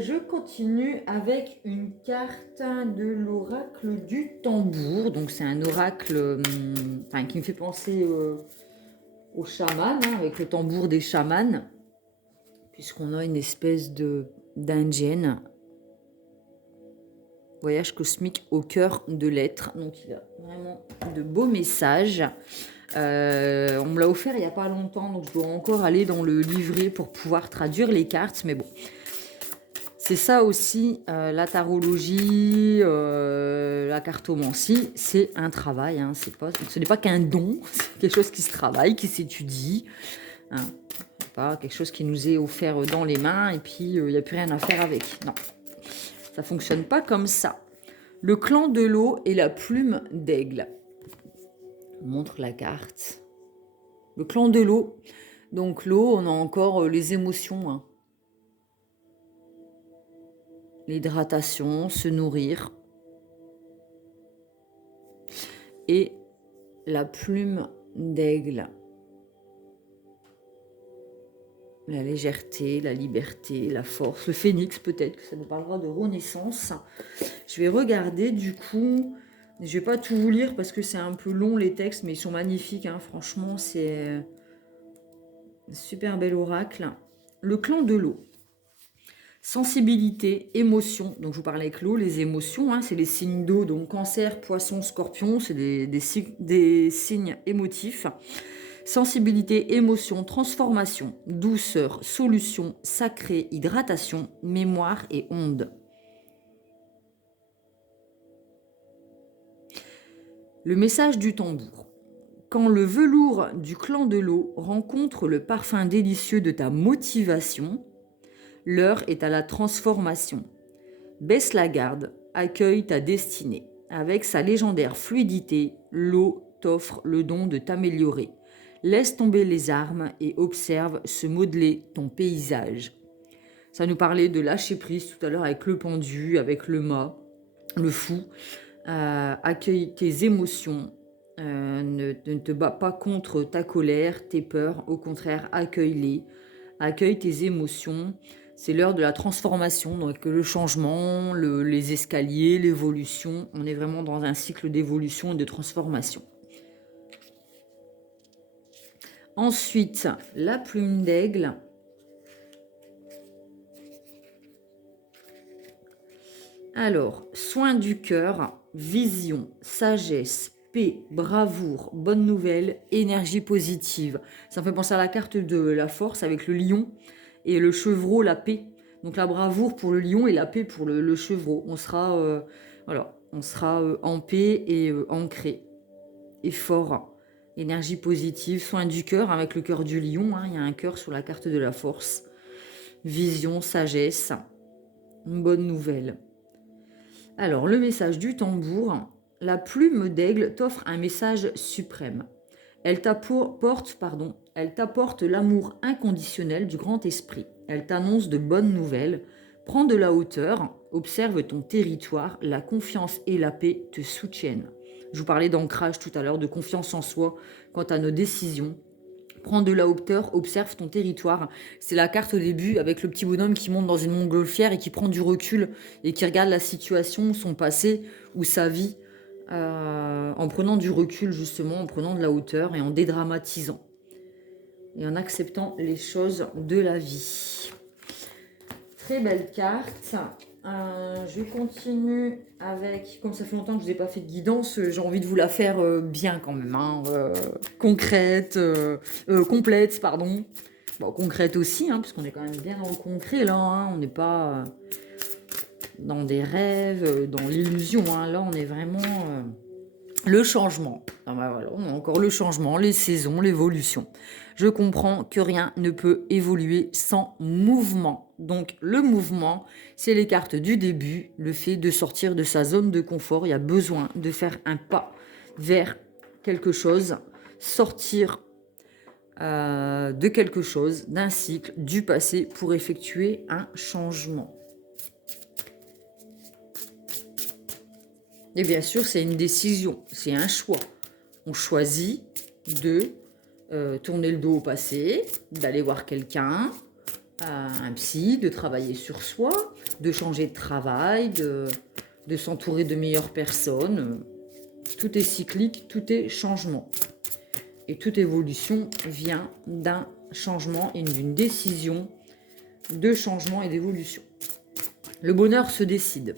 Je continue avec une carte de l'oracle du tambour. Donc c'est un oracle qui me fait penser aux chamans, hein, avec le tambour des chamans, puisqu'on a une espèce d'indienne. Voyage cosmique au cœur de l'être. Donc il a vraiment de beaux messages. On me l'a offert il n'y a pas longtemps, donc je dois encore aller dans le livret pour pouvoir traduire les cartes, mais bon. C'est ça aussi, la tarologie, la cartomancie, c'est un travail. Hein, ce n'est pas qu'un don, c'est quelque chose qui se travaille, qui s'étudie. Hein, pas quelque chose qui nous est offert dans les mains et puis il n'y a plus rien à faire avec. Non, ça ne fonctionne pas comme ça. Le clan de l'eau et la plume d'aigle. On montre la carte. Le clan de l'eau. Donc l'eau, on a encore les émotions. Hein. L'hydratation, se nourrir. Et la plume d'aigle. La légèreté, la liberté, la force. Le phénix peut-être, que ça nous parlera de renaissance. Je vais regarder du coup. Je vais pas tout vous lire parce que c'est un peu long les textes, mais ils sont magnifiques. Hein. Franchement, c'est un super bel oracle. Le clan de l'eau. Sensibilité, émotion. Donc, je vous parlais avec l'eau, les émotions, hein, c'est les signes d'eau. Donc, cancer, poisson, scorpion, c'est des signes émotifs. Sensibilité, émotion, transformation, douceur, solution, sacré, hydratation, mémoire et onde. Le message du tambour. Quand le velours du clan de l'eau rencontre le parfum délicieux de ta motivation, l'heure est à la transformation. Baisse la garde, accueille ta destinée. Avec sa légendaire fluidité, l'eau t'offre le don de t'améliorer. Laisse tomber les armes et observe se modeler ton paysage. Ça nous parlait de lâcher prise tout à l'heure avec le pendu, avec le mât, le fou. Accueille tes émotions. Ne te bats pas contre ta colère, tes peurs. Au contraire, accueille-les. Accueille tes émotions. C'est l'heure de la transformation, donc le changement, les escaliers, l'évolution. On est vraiment dans un cycle d'évolution et de transformation. Ensuite, la plume d'aigle. Alors, soin du cœur, vision, sagesse, paix, bravoure, bonne nouvelle, énergie positive. Ça me fait penser à la carte de la force avec le lion et le chevreau, la paix. Donc la bravoure pour le lion et la paix pour le chevreau. On sera, en paix et ancré et fort. Énergie positive, soin du cœur avec le cœur du lion. Hein, il y a un cœur sur la carte de la force. Vision, sagesse, une bonne nouvelle. Alors, le message du tambour. La plume d'aigle t'offre un message suprême. Elle t'apporte l'amour inconditionnel du grand esprit. Elle t'annonce de bonnes nouvelles. Prends de la hauteur, observe ton territoire, la confiance et la paix te soutiennent. Je vous parlais d'ancrage tout à l'heure, de confiance en soi quant à nos décisions. Prends de la hauteur, observe ton territoire. C'est la carte au début avec le petit bonhomme qui monte dans une montgolfière et qui prend du recul et qui regarde la situation, son passé ou sa vie en prenant du recul justement, en prenant de la hauteur et en dédramatisant et en acceptant les choses de la vie. Très belle carte. Je continue avec, comme ça fait longtemps que je vous ai pas fait de guidance, j'ai envie de vous la faire bien quand même, hein, concrète, complète, pardon. Bon, concrète aussi, hein, parce qu'on est quand même bien dans le concret là, hein, on n'est pas dans des rêves, dans l'illusion, hein, là on est vraiment le changement. Ah bah voilà, on a encore le changement, les saisons, l'évolution. Je comprends que rien ne peut évoluer sans mouvement. Donc le mouvement, c'est les cartes du début, le fait de sortir de sa zone de confort. Il y a besoin de faire un pas vers quelque chose, sortir de quelque chose, d'un cycle, du passé pour effectuer un changement. Et bien sûr, c'est une décision, c'est un choix. On choisit de tourner le dos au passé, d'aller voir quelqu'un, un psy, de travailler sur soi, de changer de travail, de s'entourer de meilleures personnes. Tout est cyclique, tout est changement. Et toute évolution vient d'un changement et d'une décision de changement et d'évolution. Le bonheur se décide.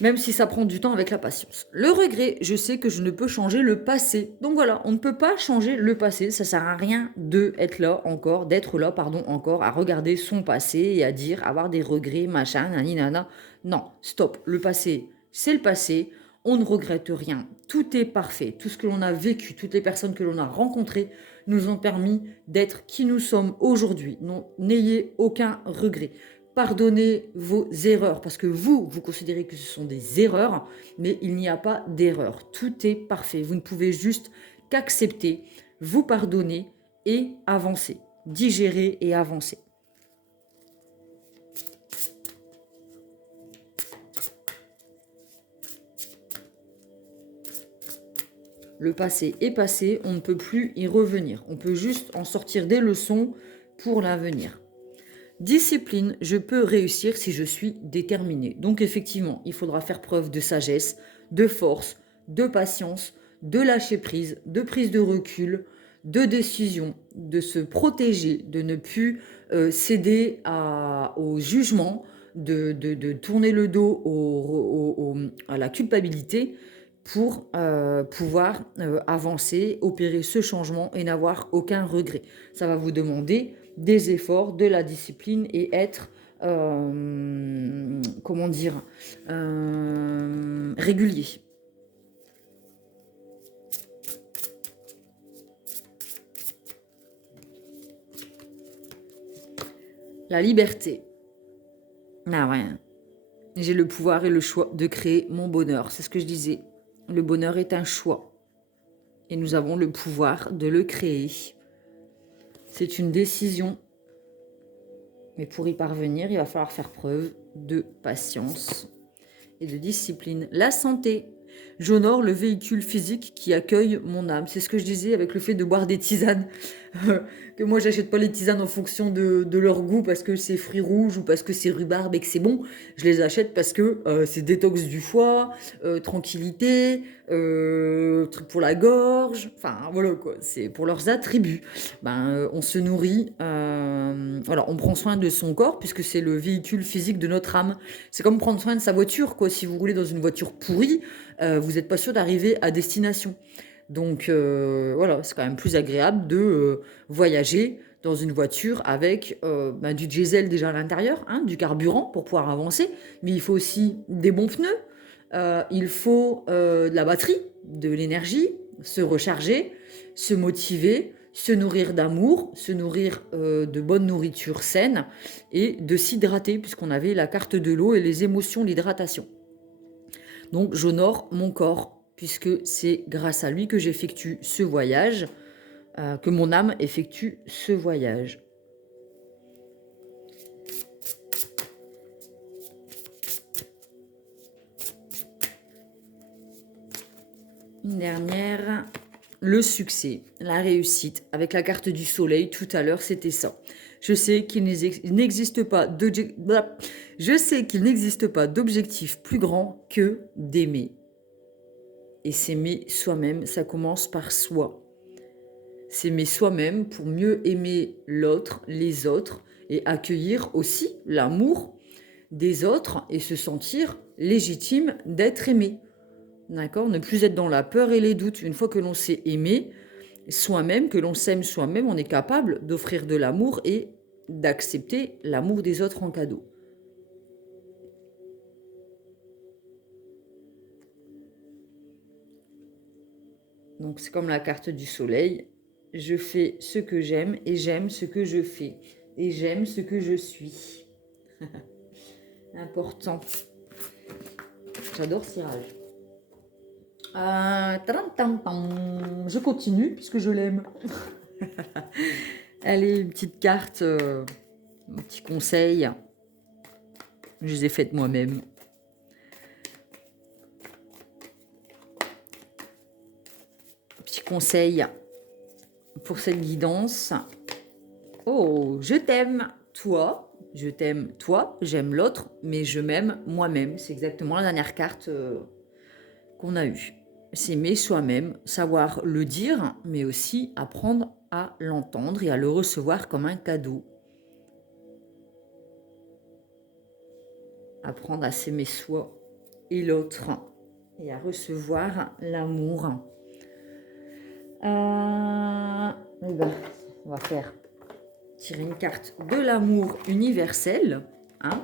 Même si ça prend du temps avec la patience. Le regret, je sais que je ne peux changer le passé. Donc voilà, on ne peut pas changer le passé. Ça sert à rien d'être là encore, encore, à regarder son passé et à dire, avoir des regrets, machin, nani, nana. Non, stop. Le passé, c'est le passé. On ne regrette rien. Tout est parfait. Tout ce que l'on a vécu, toutes les personnes que l'on a rencontrées nous ont permis d'être qui nous sommes aujourd'hui. N'ayez aucun regret. Pardonnez vos erreurs, parce que vous considérez que ce sont des erreurs, mais il n'y a pas d'erreur. Tout est parfait. Vous ne pouvez juste qu'accepter, vous pardonner et avancer. Digérer et avancer. Le passé est passé, on ne peut plus y revenir. On peut juste en sortir des leçons pour l'avenir. Discipline, je peux réussir si je suis déterminée. Donc effectivement, il faudra faire preuve de sagesse, de force, de patience, de lâcher prise, de prise de recul, de décision, de se protéger, de ne plus céder au jugement, de tourner le dos à la culpabilité pour pouvoir avancer, opérer ce changement et n'avoir aucun regret. Ça va vous demander des efforts, de la discipline et être, régulier. La liberté. Ah ouais. J'ai le pouvoir et le choix de créer mon bonheur. C'est ce que je disais. Le bonheur est un choix. Et nous avons le pouvoir de le créer. C'est une décision. Mais pour y parvenir, il va falloir faire preuve de patience et de discipline. La santé. J'honore le véhicule physique qui accueille mon âme. C'est ce que je disais avec le fait de boire des tisanes. Que moi, j'achète pas les tisanes en fonction de leur goût parce que c'est fruits rouges ou parce que c'est rhubarbe et que c'est bon. Je les achète parce que c'est détox du foie, tranquillité, truc pour la gorge. Enfin, voilà quoi. C'est pour leurs attributs. On se nourrit. Voilà, on prend soin de son corps puisque c'est le véhicule physique de notre âme. C'est comme prendre soin de sa voiture, quoi. Si vous roulez dans une voiture pourrie, vous n'êtes pas sûr d'arriver à destination. Donc voilà, c'est quand même plus agréable de voyager dans une voiture avec du diesel déjà à l'intérieur, hein, du carburant pour pouvoir avancer, mais il faut aussi des bons pneus, il faut de la batterie, de l'énergie, se recharger, se motiver, se nourrir d'amour, se nourrir de bonne nourriture saine et de s'hydrater puisqu'on avait la carte de l'eau et les émotions, l'hydratation. Donc j'honore mon corps puisque c'est grâce à lui que j'effectue ce voyage, que mon âme effectue ce voyage. Une dernière, le succès, la réussite. Avec la carte du soleil, tout à l'heure, c'était ça. Je sais qu'il n'existe pas d'objectif plus grand que d'aimer. Et s'aimer soi-même, ça commence par soi. S'aimer soi-même pour mieux aimer l'autre, les autres, et accueillir aussi l'amour des autres et se sentir légitime d'être aimé. D'accord ? Ne plus être dans la peur et les doutes. Une fois que l'on s'est aimé soi-même, que l'on s'aime soi-même, on est capable d'offrir de l'amour et d'accepter l'amour des autres en cadeau. Donc c'est comme la carte du soleil. Je fais ce que j'aime et j'aime ce que je fais. Et j'aime ce que je suis. Important. J'adore ce tirage. Je continue puisque je l'aime. Allez, une petite carte, un petit conseil. Je les ai faites moi-même. Petit conseil pour cette guidance. Oh, je t'aime, toi. Je t'aime, toi. J'aime l'autre, mais je m'aime moi-même. C'est exactement la dernière carte qu'on a eue. S'aimer soi-même, savoir le dire, mais aussi apprendre à l'entendre et à le recevoir comme un cadeau. Apprendre à s'aimer soi et l'autre et à recevoir l'amour. Eh ben, on va faire tirer une carte de l'amour universel. Hein.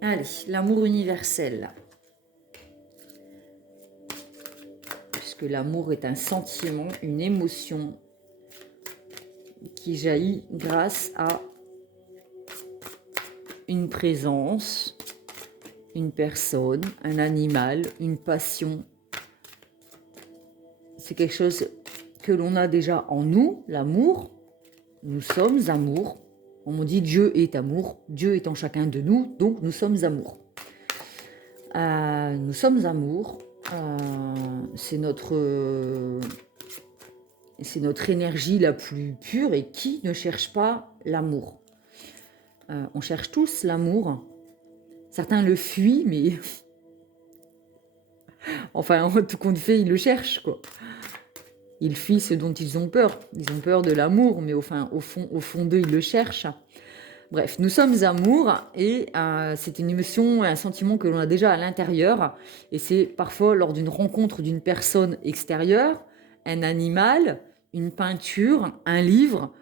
Allez, l'amour universel. Puisque l'amour est un sentiment, une émotion qui jaillit grâce à une présence, une personne, un animal, une passion. C'est quelque chose que l'on a déjà en nous, l'amour. Nous sommes amour. On me dit Dieu est amour. Dieu est en chacun de nous, donc nous sommes amour. Nous sommes amour. C'est notre énergie la plus pure. Et qui ne cherche pas l'amour? On cherche tous l'amour. Certains le fuient, mais enfin, en tout compte fait, ils le cherchent, quoi. Ils fuient ce dont ils ont peur. Ils ont peur de l'amour, mais au fond d'eux, ils le cherchent. Bref, nous sommes amour et c'est une émotion, un sentiment que l'on a déjà à l'intérieur. Et c'est parfois lors d'une rencontre d'une personne extérieure, un animal, une peinture, un livre,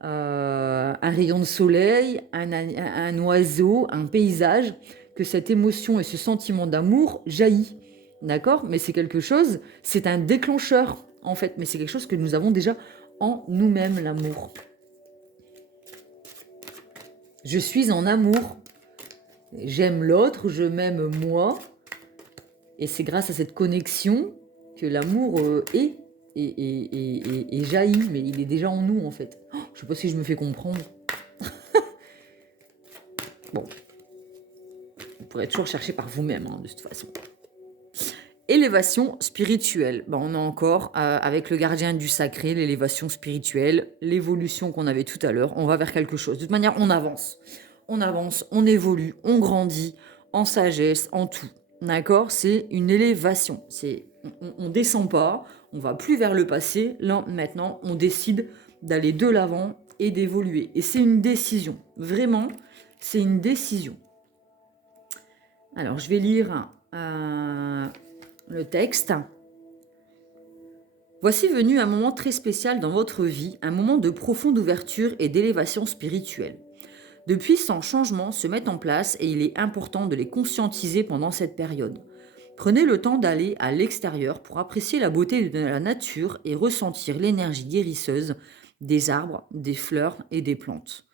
un rayon de soleil, un oiseau, un paysage, que cette émotion et ce sentiment d'amour jaillit. D'accord? Mais c'est quelque chose, c'est un déclencheur en fait, mais c'est quelque chose que nous avons déjà en nous-mêmes, l'amour. Je suis en amour. J'aime l'autre, je m'aime moi. Et c'est grâce à cette connexion que l'amour est et jaillit, mais il est déjà en nous en fait. Oh, je ne sais pas si je me fais comprendre. Bon, vous pourrez toujours chercher par vous-même, hein, de toute façon. Élévation spirituelle. Ben, on a encore, avec le gardien du sacré, l'élévation spirituelle, l'évolution qu'on avait tout à l'heure. On va vers quelque chose. De toute manière, on avance. On avance, on évolue, on grandit en sagesse, en tout. D'accord? C'est une élévation. On descend pas, on va plus vers le passé. Là, maintenant, on décide d'aller de l'avant et d'évoluer. Et c'est une décision. Vraiment, c'est une décision. Alors, je vais lire le texte. Voici venu un moment très spécial dans votre vie, un moment de profonde ouverture et d'élévation spirituelle. De puissants changements se mettent en place et il est important de les conscientiser pendant cette période. Prenez le temps d'aller à l'extérieur pour apprécier la beauté de la nature et ressentir l'énergie guérisseuse des arbres, des fleurs et des plantes.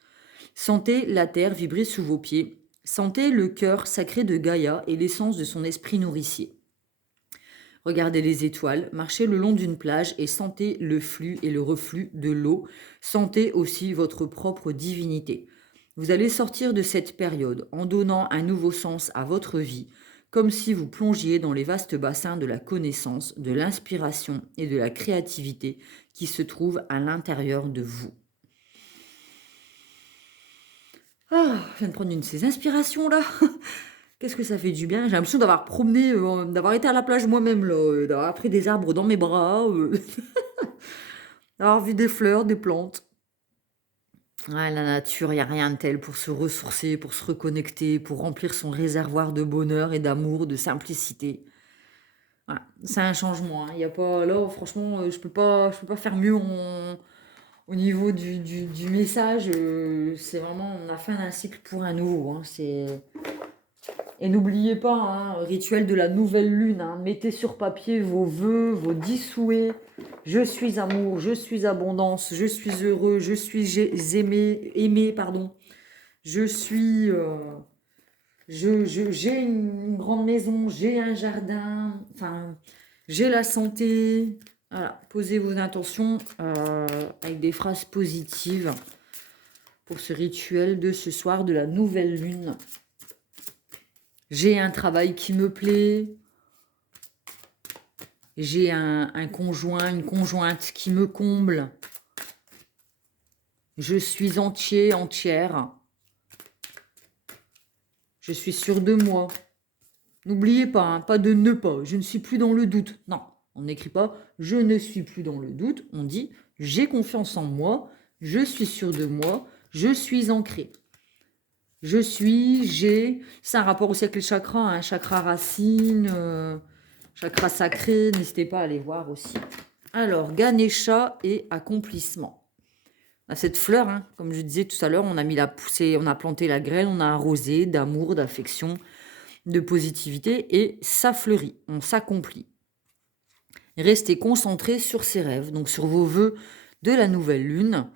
Sentez la terre vibrer sous vos pieds. Sentez le cœur sacré de Gaïa et l'essence de son esprit nourricier. Regardez les étoiles, marchez le long d'une plage et sentez le flux et le reflux de l'eau. Sentez aussi votre propre divinité. Vous allez sortir de cette période en donnant un nouveau sens à votre vie, comme si vous plongiez dans les vastes bassins de la connaissance, de l'inspiration et de la créativité qui se trouvent à l'intérieur de vous. Ah, je viens de prendre une de ces inspirations là. Qu'est-ce que ça fait du bien. J'ai l'impression d'avoir promené, d'avoir été à la plage moi-même, là, d'avoir pris des arbres dans mes bras, d'avoir vu des fleurs, des plantes. Ouais, la nature, il n'y a rien de tel pour se ressourcer, pour se reconnecter, pour remplir son réservoir de bonheur et d'amour, de simplicité. Voilà, c'est un changement. Hein. Il y a pas, là, franchement, je peux pas faire mieux au niveau du message. C'est vraiment, on a fin d'un cycle pour un nouveau. Hein. Et n'oubliez pas, hein, rituel de la nouvelle lune, hein, mettez sur papier vos vœux, vos 10 souhaits. Je suis amour, je suis abondance, je suis heureux, je suis aimé, pardon. Je suis, j'ai une grande maison, j'ai un jardin, enfin, j'ai la santé. Voilà, posez vos intentions avec des phrases positives pour ce rituel de ce soir de la nouvelle lune. J'ai un travail qui me plaît. J'ai un conjoint, une conjointe qui me comble. Je suis entier, entière. Je suis sûre de moi. N'oubliez pas, hein, pas de ne pas. Je ne suis plus dans le doute. Non, on n'écrit pas je ne suis plus dans le doute. On dit j'ai confiance en moi. Je suis sûre de moi. Je suis ancrée. Je suis, j'ai. C'est un rapport aussi avec les chakras. Hein, chakra racine, chakra sacré. N'hésitez pas à aller voir aussi. Alors, Ganesha et accomplissement. Cette fleur, hein, comme je disais tout à l'heure, on a mis la poussée, on a planté la graine, on a arrosé d'amour, d'affection, de positivité et ça fleurit, on s'accomplit. Restez concentrés sur ces rêves, donc sur vos vœux de la nouvelle lune.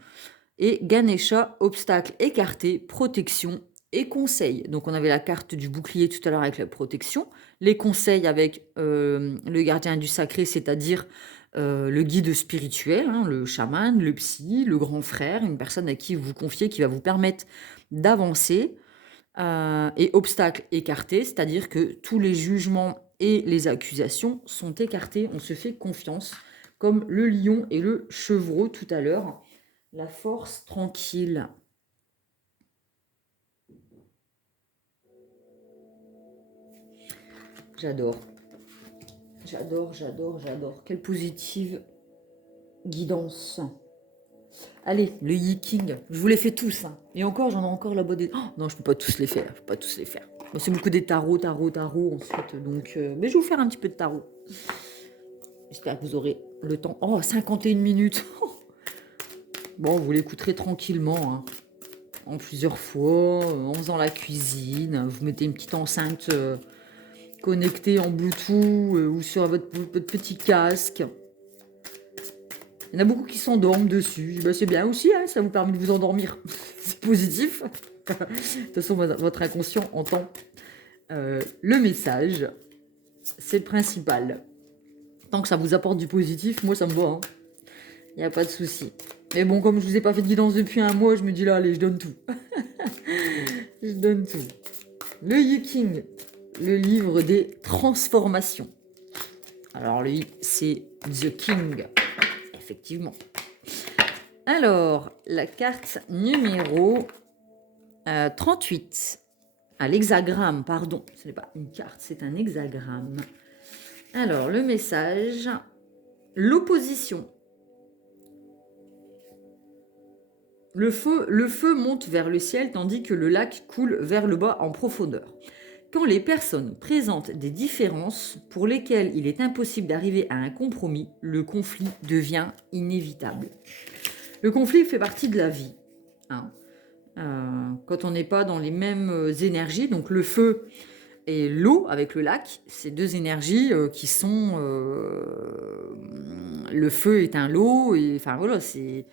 Et Ganesha, obstacle écarté, protection et conseil. Donc on avait la carte du bouclier tout à l'heure avec la protection, les conseils avec le gardien du sacré, c'est-à-dire le guide spirituel, hein, le chaman, le psy, le grand frère, une personne à qui vous vous confiez qui va vous permettre d'avancer. Et obstacle écarté, c'est-à-dire que tous les jugements et les accusations sont écartés, on se fait confiance, comme le lion et le chevreau tout à l'heure. La force tranquille. J'adore. J'adore, j'adore, j'adore. Quelle positive guidance. Allez, le Yi-King. Je vous les fais tous. Hein. Et encore, j'en ai encore là-bas des... Oh, non, je peux pas tous les faire. Je peux pas tous les faire. C'est beaucoup des tarots ensuite. Donc, mais je vais vous faire un petit peu de tarot. J'espère que vous aurez le temps. Oh, 51 minutes. Bon, vous l'écouterez tranquillement. Hein. En plusieurs fois, en faisant la cuisine. Vous mettez une petite enceinte connectée en Bluetooth ou sur votre petit casque. Il y en a beaucoup qui s'endorment dessus. Ben, c'est bien aussi, hein, ça vous permet de vous endormir. C'est positif. De toute façon, votre inconscient entend le message. C'est le principal. Tant que ça vous apporte du positif, moi ça me va. Hein. Il n'y a pas de souci. Mais bon, comme je vous ai pas fait de guidance depuis un mois, je me dis là, allez, je donne tout. Je donne tout. Le Yi-King, le livre des transformations. Alors lui, c'est The King. Effectivement. Alors, la carte numéro 38. Ah, l'hexagramme, pardon. Ce n'est pas une carte, c'est un hexagramme. Alors, le message. L'opposition. Le feu monte vers le ciel tandis que le lac coule vers le bas en profondeur. Quand les personnes présentent des différences pour lesquelles il est impossible d'arriver à un compromis, le conflit devient inévitable. Le conflit fait partie de la vie. Hein. Quand on n'est pas dans les mêmes énergies, donc le feu et l'eau avec le lac, c'est deux énergies qui sont... le feu éteint l'eau, et enfin voilà, c'est...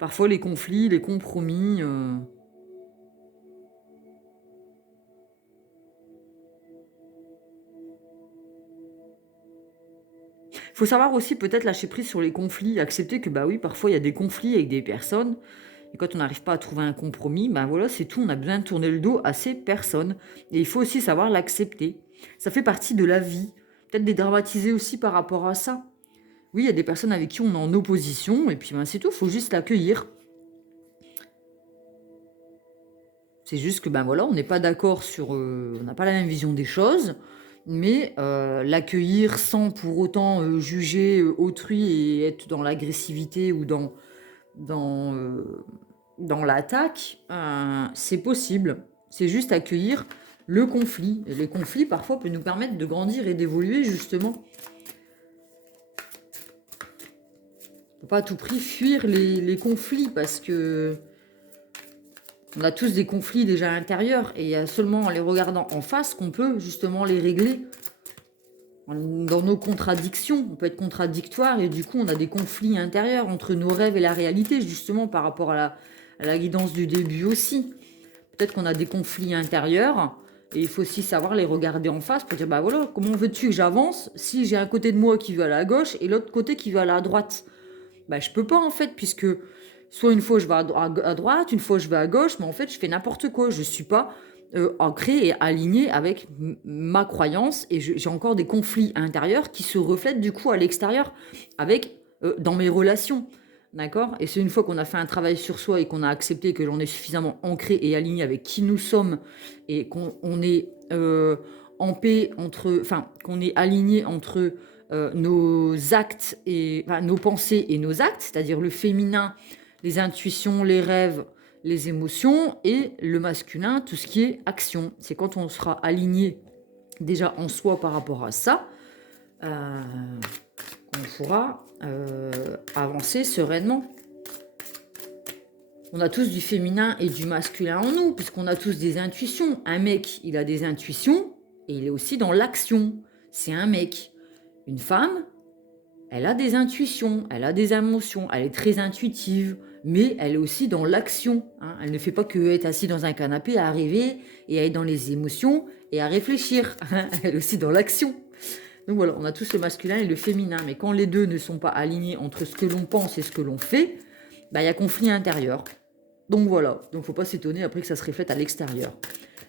Parfois les conflits, les compromis... Il faut savoir aussi peut-être lâcher prise sur les conflits, accepter que bah oui, parfois il y a des conflits avec des personnes, et quand on n'arrive pas à trouver un compromis, ben voilà, c'est tout, on a besoin de tourner le dos à ces personnes. Et il faut aussi savoir l'accepter. Ça fait partie de la vie. Peut-être dédramatiser aussi par rapport à ça. Oui, il y a des personnes avec qui on est en opposition, et puis ben, c'est tout, il faut juste l'accueillir. C'est juste que ben voilà, on n'est pas d'accord sur... on n'a pas la même vision des choses, mais l'accueillir sans pour autant juger autrui et être dans l'agressivité ou dans, dans l'attaque, c'est possible. C'est juste accueillir le conflit. Et les conflits, parfois, peuvent nous permettre de grandir et d'évoluer, justement. Il ne faut pas à tout prix fuir les conflits, parce que on a tous des conflits déjà intérieurs, et il y a seulement en les regardant en face qu'on peut, justement, les régler. Dans nos contradictions, on peut être contradictoire, et du coup, on a des conflits intérieurs entre nos rêves et la réalité, justement, par rapport à la guidance du début aussi. Peut-être qu'on a des conflits intérieurs et il faut aussi savoir les regarder en face pour dire bah voilà, comment veux-tu que j'avance si j'ai un côté de moi qui veut aller à gauche et l'autre côté qui veut aller à droite. Bah je peux pas en fait, puisque soit une fois je vais à droite, une fois je vais à gauche, mais en fait je fais n'importe quoi. Je suis pas ancré et aligné avec ma croyance, et j'ai encore des conflits intérieurs qui se reflètent du coup à l'extérieur, avec dans mes relations. D'accord? Et c'est une fois qu'on a fait un travail sur soi et qu'on a accepté que l'on est suffisamment ancré et aligné avec qui nous sommes, et qu'on est en paix entre, enfin, qu'on est aligné entre nos actes et enfin, nos pensées et nos actes, c'est-à-dire le féminin, les intuitions, les rêves, les émotions, et le masculin, tout ce qui est action. C'est quand on sera aligné déjà en soi par rapport à ça, qu'on pourra avancer sereinement. On a tous du féminin et du masculin en nous, puisqu'on a tous des intuitions. Un mec, il a des intuitions, et il est aussi dans l'action. C'est un mec. Une femme, elle a des intuitions, elle a des émotions, elle est très intuitive, mais elle est aussi dans l'action. Hein. Elle ne fait pas que être assise dans un canapé, à arriver et à être dans les émotions et à réfléchir. Elle est aussi dans l'action. Donc voilà, on a tous le masculin et le féminin, mais quand les deux ne sont pas alignés entre ce que l'on pense et ce que l'on fait, bah, y a conflit intérieur. Donc voilà, donc faut pas s'étonner après que ça se reflète à l'extérieur.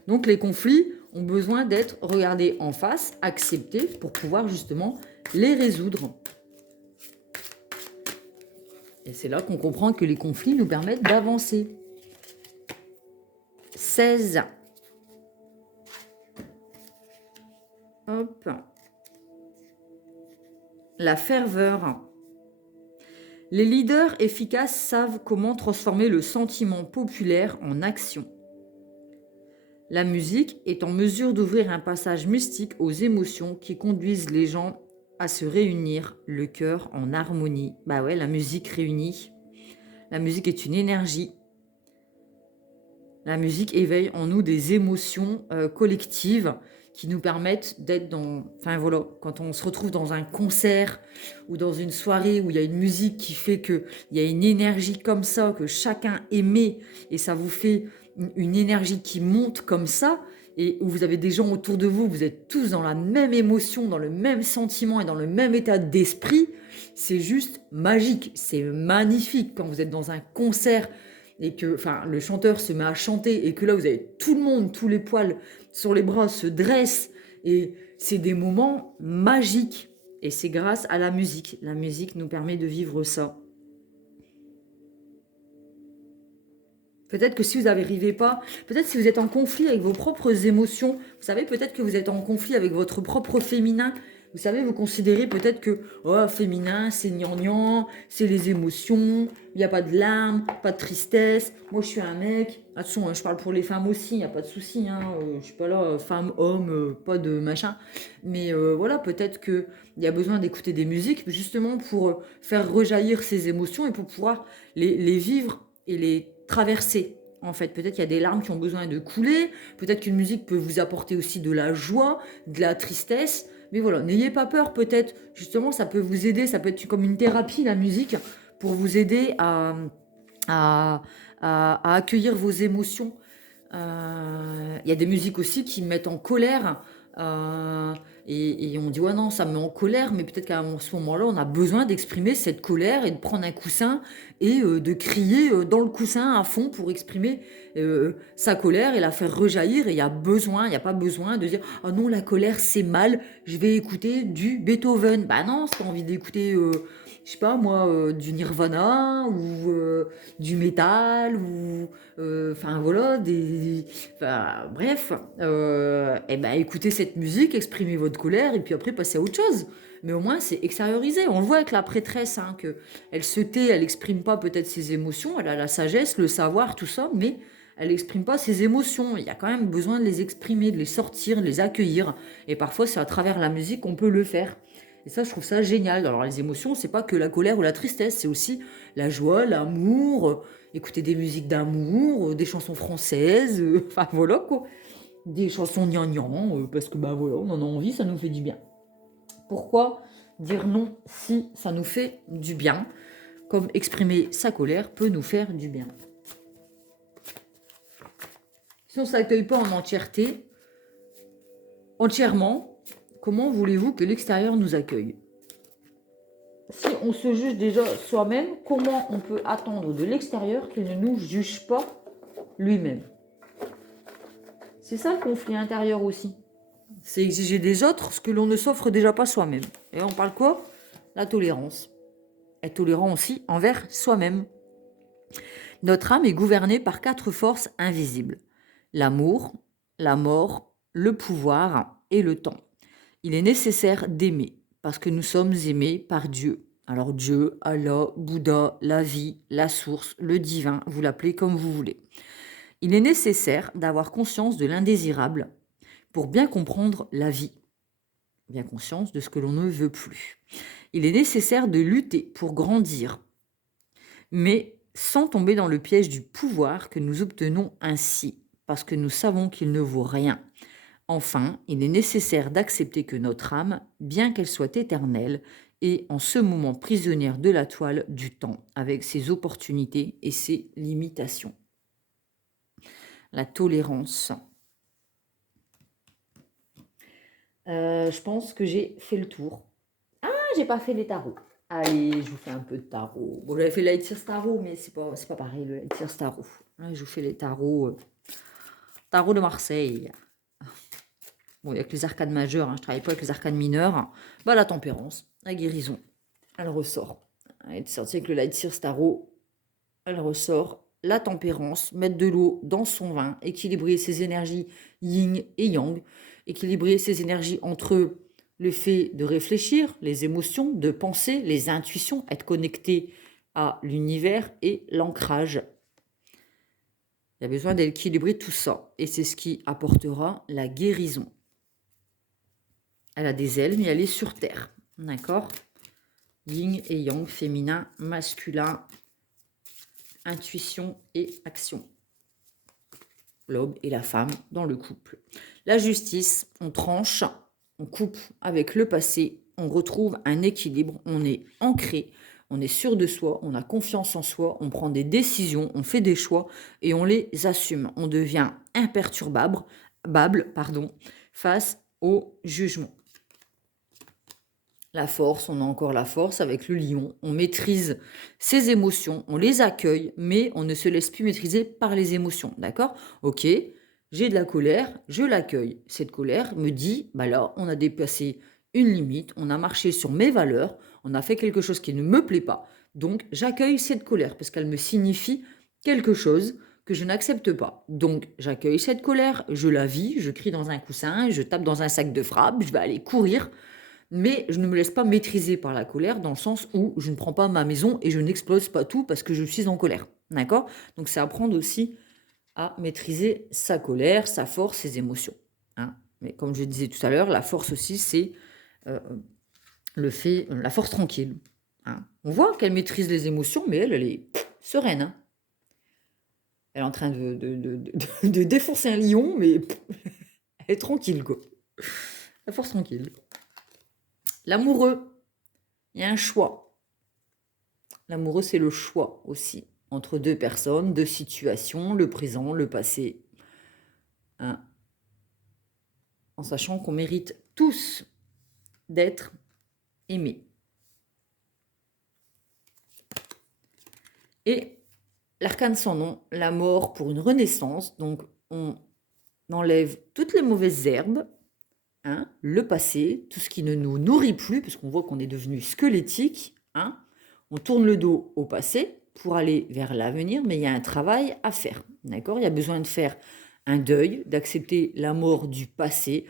Donc les conflits ont besoin d'être regardés en face, acceptés, pour pouvoir justement les résoudre. Et c'est là qu'on comprend que les conflits nous permettent d'avancer. 16. Hop. La ferveur. Les leaders efficaces savent comment transformer le sentiment populaire en action. La musique est en mesure d'ouvrir un passage mystique aux émotions qui conduisent les gens à se réunir, le cœur en harmonie. Bah ouais, la musique réunit. La musique est une énergie. La musique éveille en nous des émotions collectives qui nous permettent d'être dans... Enfin voilà, quand on se retrouve dans un concert ou dans une soirée où il y a une musique qui fait qu'il y a une énergie comme ça, que chacun émet, et ça vous fait une énergie qui monte comme ça, et où vous avez des gens autour de vous, vous êtes tous dans la même émotion, dans le même sentiment et dans le même état d'esprit, c'est juste magique, c'est magnifique quand vous êtes dans un concert et que le chanteur se met à chanter et que là vous avez tout le monde, tous les poils sur les bras se dressent, et c'est des moments magiques, et c'est grâce à la musique. La musique nous permet de vivre ça. Peut-être que si vous n'arrivez pas, peut-être si vous êtes en conflit avec vos propres émotions, vous savez, peut-être que vous êtes en conflit avec votre propre féminin. Vous savez, vous considérez peut-être que féminin, c'est gnangnan, c'est les émotions, il n'y a pas de larmes, pas de tristesse. Moi, je suis un mec. Attention, je parle pour les femmes aussi, il n'y a pas de souci. Je ne suis pas là, femme, homme, pas de machin. Mais voilà, peut-être qu'il y a besoin d'écouter des musiques justement pour faire rejaillir ces émotions et pour pouvoir les vivre et les traverser. En fait, peut-être qu'il y a des larmes qui ont besoin de couler, peut-être qu'une musique peut vous apporter aussi de la joie, de la tristesse, mais voilà, n'ayez pas peur, peut-être, justement, ça peut vous aider, ça peut être comme une thérapie, la musique, pour vous aider à, à accueillir vos émotions. Il y a des musiques aussi qui mettent en colère, et on dit ouais non ça me met en colère, mais peut-être qu'à ce moment-là on a besoin d'exprimer cette colère et de prendre un coussin et de crier dans le coussin à fond pour exprimer sa colère et la faire rejaillir. Et il n'y a pas besoin de dire oh non la colère c'est mal, je vais écouter du Beethoven. Bah non, si t'as envie d'écouter je sais pas moi, du Nirvana ou du métal ou voilà, bref, et ben écoutez cette musique, exprimez votre colère et puis après passez à autre chose. Mais au moins c'est extériorisé. On le voit avec la prêtresse, que elle se tait, elle exprime pas peut-être ses émotions, elle a la sagesse, le savoir, tout ça, mais elle n'exprime pas ses émotions. Il y a quand même besoin de les exprimer, de les sortir, de les accueillir. Et parfois c'est à travers la musique qu'on peut le faire. Et ça, je trouve ça génial. Alors, les émotions, c'est pas que la colère ou la tristesse, c'est aussi la joie, l'amour, écouter des musiques d'amour, des chansons françaises, voilà quoi. Des chansons gnangnan, parce que voilà, on en a envie, ça nous fait du bien. Pourquoi dire non si ça nous fait du bien, comme exprimer sa colère peut nous faire du bien. Si on ne s'accueille pas en entièreté, entièrement, comment voulez-vous que l'extérieur nous accueille? Si on se juge déjà soi-même, comment on peut attendre de l'extérieur qu'il ne nous juge pas lui-même? C'est ça le conflit intérieur aussi. C'est exiger des autres ce que l'on ne s'offre déjà pas soi-même. Et on parle quoi? La tolérance. Être tolérant aussi envers soi-même. Notre âme est gouvernée par 4 forces invisibles. L'amour, la mort, le pouvoir et le temps. Il est nécessaire d'aimer, parce que nous sommes aimés par Dieu. Alors Dieu, Allah, Bouddha, la vie, la source, le divin, vous l'appelez comme vous voulez. Il est nécessaire d'avoir conscience de l'indésirable pour bien comprendre la vie, bien conscience de ce que l'on ne veut plus. Il est nécessaire de lutter pour grandir, mais sans tomber dans le piège du pouvoir que nous obtenons ainsi, parce que nous savons qu'il ne vaut rien. Enfin, il est nécessaire d'accepter que notre âme, bien qu'elle soit éternelle, est en ce moment prisonnière de la toile du temps, avec ses opportunités et ses limitations. La tolérance. Je pense que j'ai fait le tour. Ah, j'ai pas fait les tarots. Allez, je vous fais un peu de tarot. Bon, j'avais fait le Lightyear Tarot, mais c'est pas pareil, le Lightyear Tarot. Là, je vous fais les tarots. Tarot de Marseille. Bon, il n'y a que les arcanes majeures, hein, je ne travaille pas avec les arcanes mineures. Bah, la tempérance, la guérison, elle ressort. Elle est sortie avec le Lightyear Tarot, elle ressort. La tempérance, mettre de l'eau dans son vin, équilibrer ses énergies yin et yang, équilibrer ses énergies entre le fait de réfléchir, les émotions, de penser, les intuitions, être connecté à l'univers et l'ancrage. Il y a besoin d'équilibrer tout ça et c'est ce qui apportera la guérison. Elle a des ailes, mais elle est sur terre. D'accord? Yin et yang, féminin, masculin, intuition et action. L'homme et la femme dans le couple. La justice, on tranche, on coupe avec le passé, on retrouve un équilibre, on est ancré, on est sûr de soi, on a confiance en soi, on prend des décisions, on fait des choix et on les assume. On devient imperturbable, face au jugement. La force, on a encore la force avec le lion. On maîtrise ses émotions, on les accueille, mais on ne se laisse plus maîtriser par les émotions. D'accord? Ok, j'ai de la colère, je l'accueille. Cette colère me dit, bah là, on a dépassé une limite, on a marché sur mes valeurs, on a fait quelque chose qui ne me plaît pas. Donc, j'accueille cette colère parce qu'elle me signifie quelque chose que je n'accepte pas. Donc, j'accueille cette colère, je la vis, je crie dans un coussin, je tape dans un sac de frappe, je vais aller courir. Mais je ne me laisse pas maîtriser par la colère dans le sens où je ne prends pas ma maison et je n'explose pas tout parce que je suis en colère. D'accord? Donc c'est apprendre aussi à maîtriser sa colère, sa force, ses émotions. Hein. Mais comme je disais tout à l'heure, la force aussi, c'est la force tranquille. Hein. On voit qu'elle maîtrise les émotions, mais elle est sereine. Hein. Elle est en train de défoncer un lion, mais elle est tranquille, quoi. La force tranquille. L'amoureux, il y a un choix. L'amoureux, c'est le choix aussi, entre deux personnes, deux situations, le présent, le passé. Hein. En sachant qu'on mérite tous d'être aimés. Et l'arcane sans nom, la mort pour une renaissance. Donc, on enlève toutes les mauvaises herbes, hein, le passé, tout ce qui ne nous nourrit plus, parce qu'on voit qu'on est devenu squelettique. Hein. On tourne le dos au passé pour aller vers l'avenir, mais il y a un travail à faire. D'accord? Il y a besoin de faire un deuil, d'accepter la mort du passé,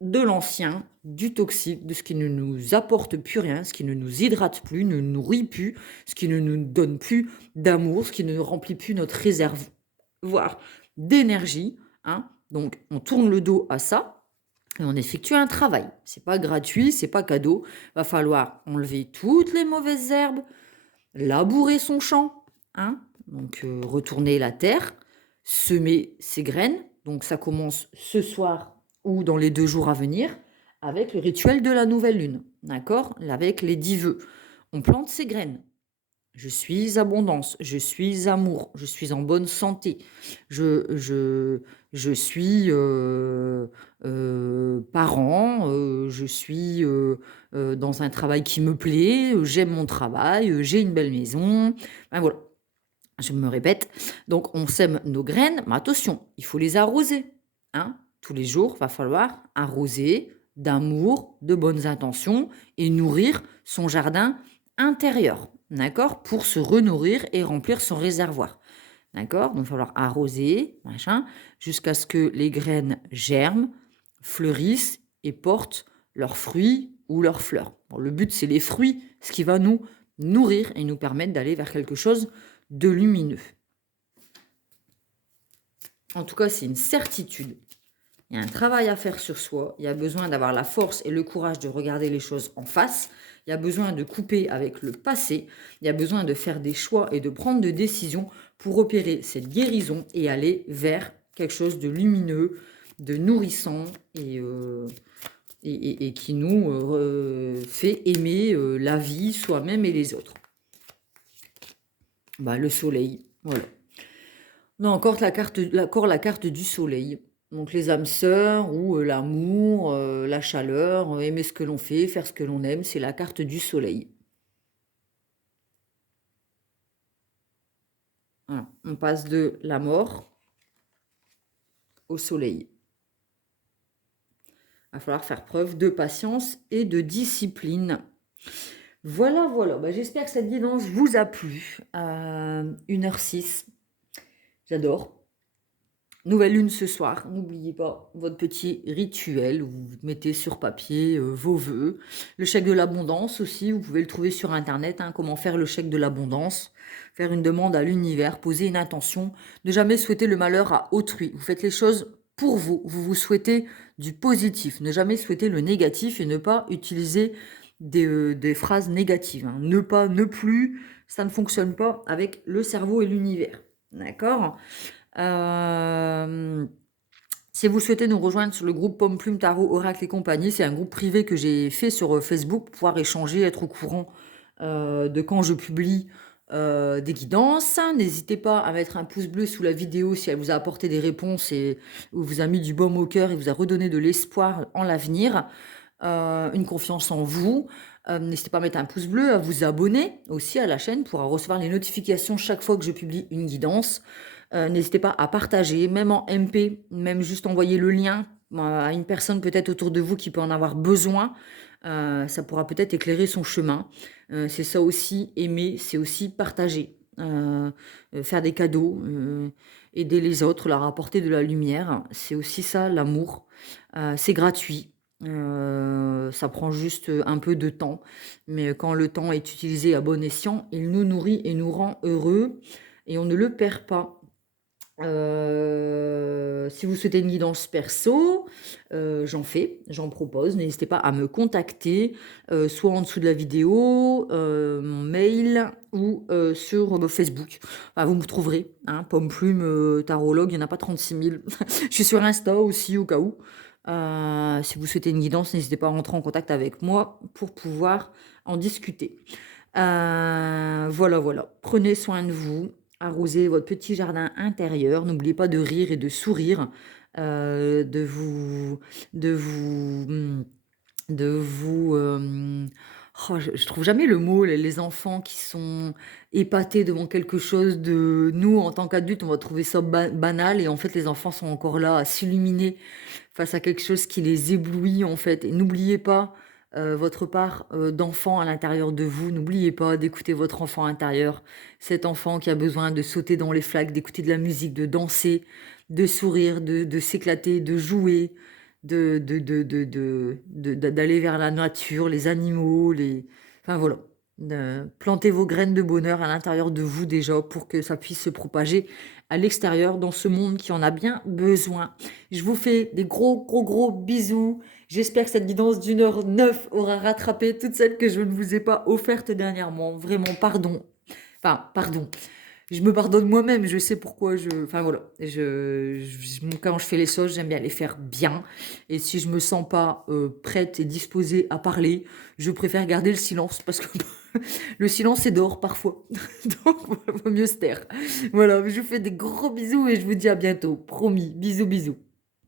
de l'ancien, du toxique, de ce qui ne nous apporte plus rien, ce qui ne nous hydrate plus, ne nous nourrit plus, ce qui ne nous donne plus d'amour, ce qui ne remplit plus notre réservoir d'énergie. Hein. Donc, on tourne le dos à ça et on effectue un travail. C'est pas gratuit, c'est pas cadeau. Va falloir enlever toutes les mauvaises herbes, labourer son champ, hein, donc retourner la terre, semer ses graines. Donc ça commence ce soir ou dans les 2 jours à venir avec le rituel de la nouvelle lune, d'accord? Avec les 10 vœux. On plante ses graines. Je suis abondance, je suis amour, je suis en bonne santé, je suis parent, je suis dans un travail qui me plaît, j'aime mon travail, j'ai une belle maison. Ben voilà, je me répète. Donc on sème nos graines, mais attention, il faut les arroser. hein. Tous les jours, va falloir arroser d'amour, de bonnes intentions et nourrir son jardin intérieur, d'accord? Pour se renourrir et remplir son réservoir, d'accord? Donc, il va falloir arroser, machin, jusqu'à ce que les graines germent, fleurissent et portent leurs fruits ou leurs fleurs. Bon, le but, c'est les fruits, ce qui va nous nourrir et nous permettre d'aller vers quelque chose de lumineux. En tout cas, c'est une certitude. Il y a un travail à faire sur soi. Il y a besoin d'avoir la force et le courage de regarder les choses en face. Il y a besoin de couper avec le passé. Il y a besoin de faire des choix et de prendre des décisions pour opérer cette guérison et aller vers quelque chose de lumineux, de nourrissant et qui nous fait aimer la vie, soi-même et les autres. Bah, le soleil, voilà. On a encore la carte du soleil. Donc les âmes sœurs ou l'amour, la chaleur, aimer ce que l'on fait, faire ce que l'on aime, c'est la carte du soleil. Voilà. On passe de la mort au soleil. Il va falloir faire preuve de patience et de discipline. Voilà, voilà. Bah, j'espère que cette guidance vous a plu. 1h06. J'adore. Nouvelle lune ce soir, n'oubliez pas votre petit rituel où vous mettez sur papier vos vœux. Le chèque de l'abondance aussi, vous pouvez le trouver sur internet, hein, comment faire le chèque de l'abondance. Faire une demande à l'univers, poser une intention, ne jamais souhaiter le malheur à autrui. Vous faites les choses pour vous, vous souhaitez du positif, ne jamais souhaiter le négatif et ne pas utiliser des phrases négatives. Hein. Ne pas, ne plus, ça ne fonctionne pas avec le cerveau et l'univers. D'accord ? Si vous souhaitez nous rejoindre sur le groupe Pomme Plume Tarot Oracle et compagnie, c'est un groupe privé que j'ai fait sur Facebook pour pouvoir échanger, être au courant de quand je publie des guidances. N'hésitez pas à mettre un pouce bleu sous la vidéo si elle vous a apporté des réponses et vous a mis du baume au cœur et vous a redonné de l'espoir en l'avenir, une confiance en vous. N'hésitez pas à mettre un pouce bleu, à vous abonner aussi à la chaîne pour recevoir les notifications chaque fois que je publie une guidance. N'hésitez pas à partager, même en MP, même juste envoyer le lien à une personne peut-être autour de vous qui peut en avoir besoin. Ça pourra peut-être éclairer son chemin. C'est ça aussi, aimer, c'est aussi partager. Faire des cadeaux, aider les autres, leur apporter de la lumière. C'est aussi ça, l'amour. C'est gratuit. Ça prend juste un peu de temps. Mais quand le temps est utilisé à bon escient, il nous nourrit et nous rend heureux. Et on ne le perd pas. Si vous souhaitez une guidance perso, j'en propose. N'hésitez pas à me contacter, soit en dessous de la vidéo, mon mail ou sur Facebook. Enfin, vous me trouverez, hein, Pomme Plume, Tarologue, il n'y en a pas 36 000. Je suis sur Insta aussi au cas où. Si vous souhaitez une guidance, n'hésitez pas à rentrer en contact avec moi pour pouvoir en discuter. Voilà, voilà. Prenez soin de vous. Arrosez votre petit jardin intérieur. N'oubliez pas de rire et de sourire, de vous, de vous, de vous. Oh, je trouve jamais le mot. Les enfants qui sont épatés devant quelque chose de nous en tant qu'adultes, on va trouver ça banal et en fait les enfants sont encore là à s'illuminer face à quelque chose qui les éblouit en fait. Et n'oubliez pas votre part d'enfant à l'intérieur de vous. N'oubliez pas d'écouter votre enfant intérieur, cet enfant qui a besoin de sauter dans les flaques, d'écouter de la musique, de danser, de sourire, de s'éclater, de jouer, d'aller vers la nature, les animaux, enfin voilà. Plantez vos graines de bonheur à l'intérieur de vous déjà pour que ça puisse se propager à l'extérieur dans ce monde qui en a bien besoin. Je vous fais des gros, gros, gros bisous. J'espère que cette guidance d'1h09 aura rattrapé toutes celles que je ne vous ai pas offertes dernièrement. Vraiment, pardon. Enfin, pardon. Je me pardonne moi-même, je sais pourquoi Enfin voilà, quand je fais les choses, j'aime bien les faire bien. Et si je me sens pas prête et disposée à parler, je préfère garder le silence parce que le silence est d'or parfois. Donc, il vaut mieux se taire. Voilà, je vous fais des gros bisous et je vous dis à bientôt. Promis, bisous, bisous.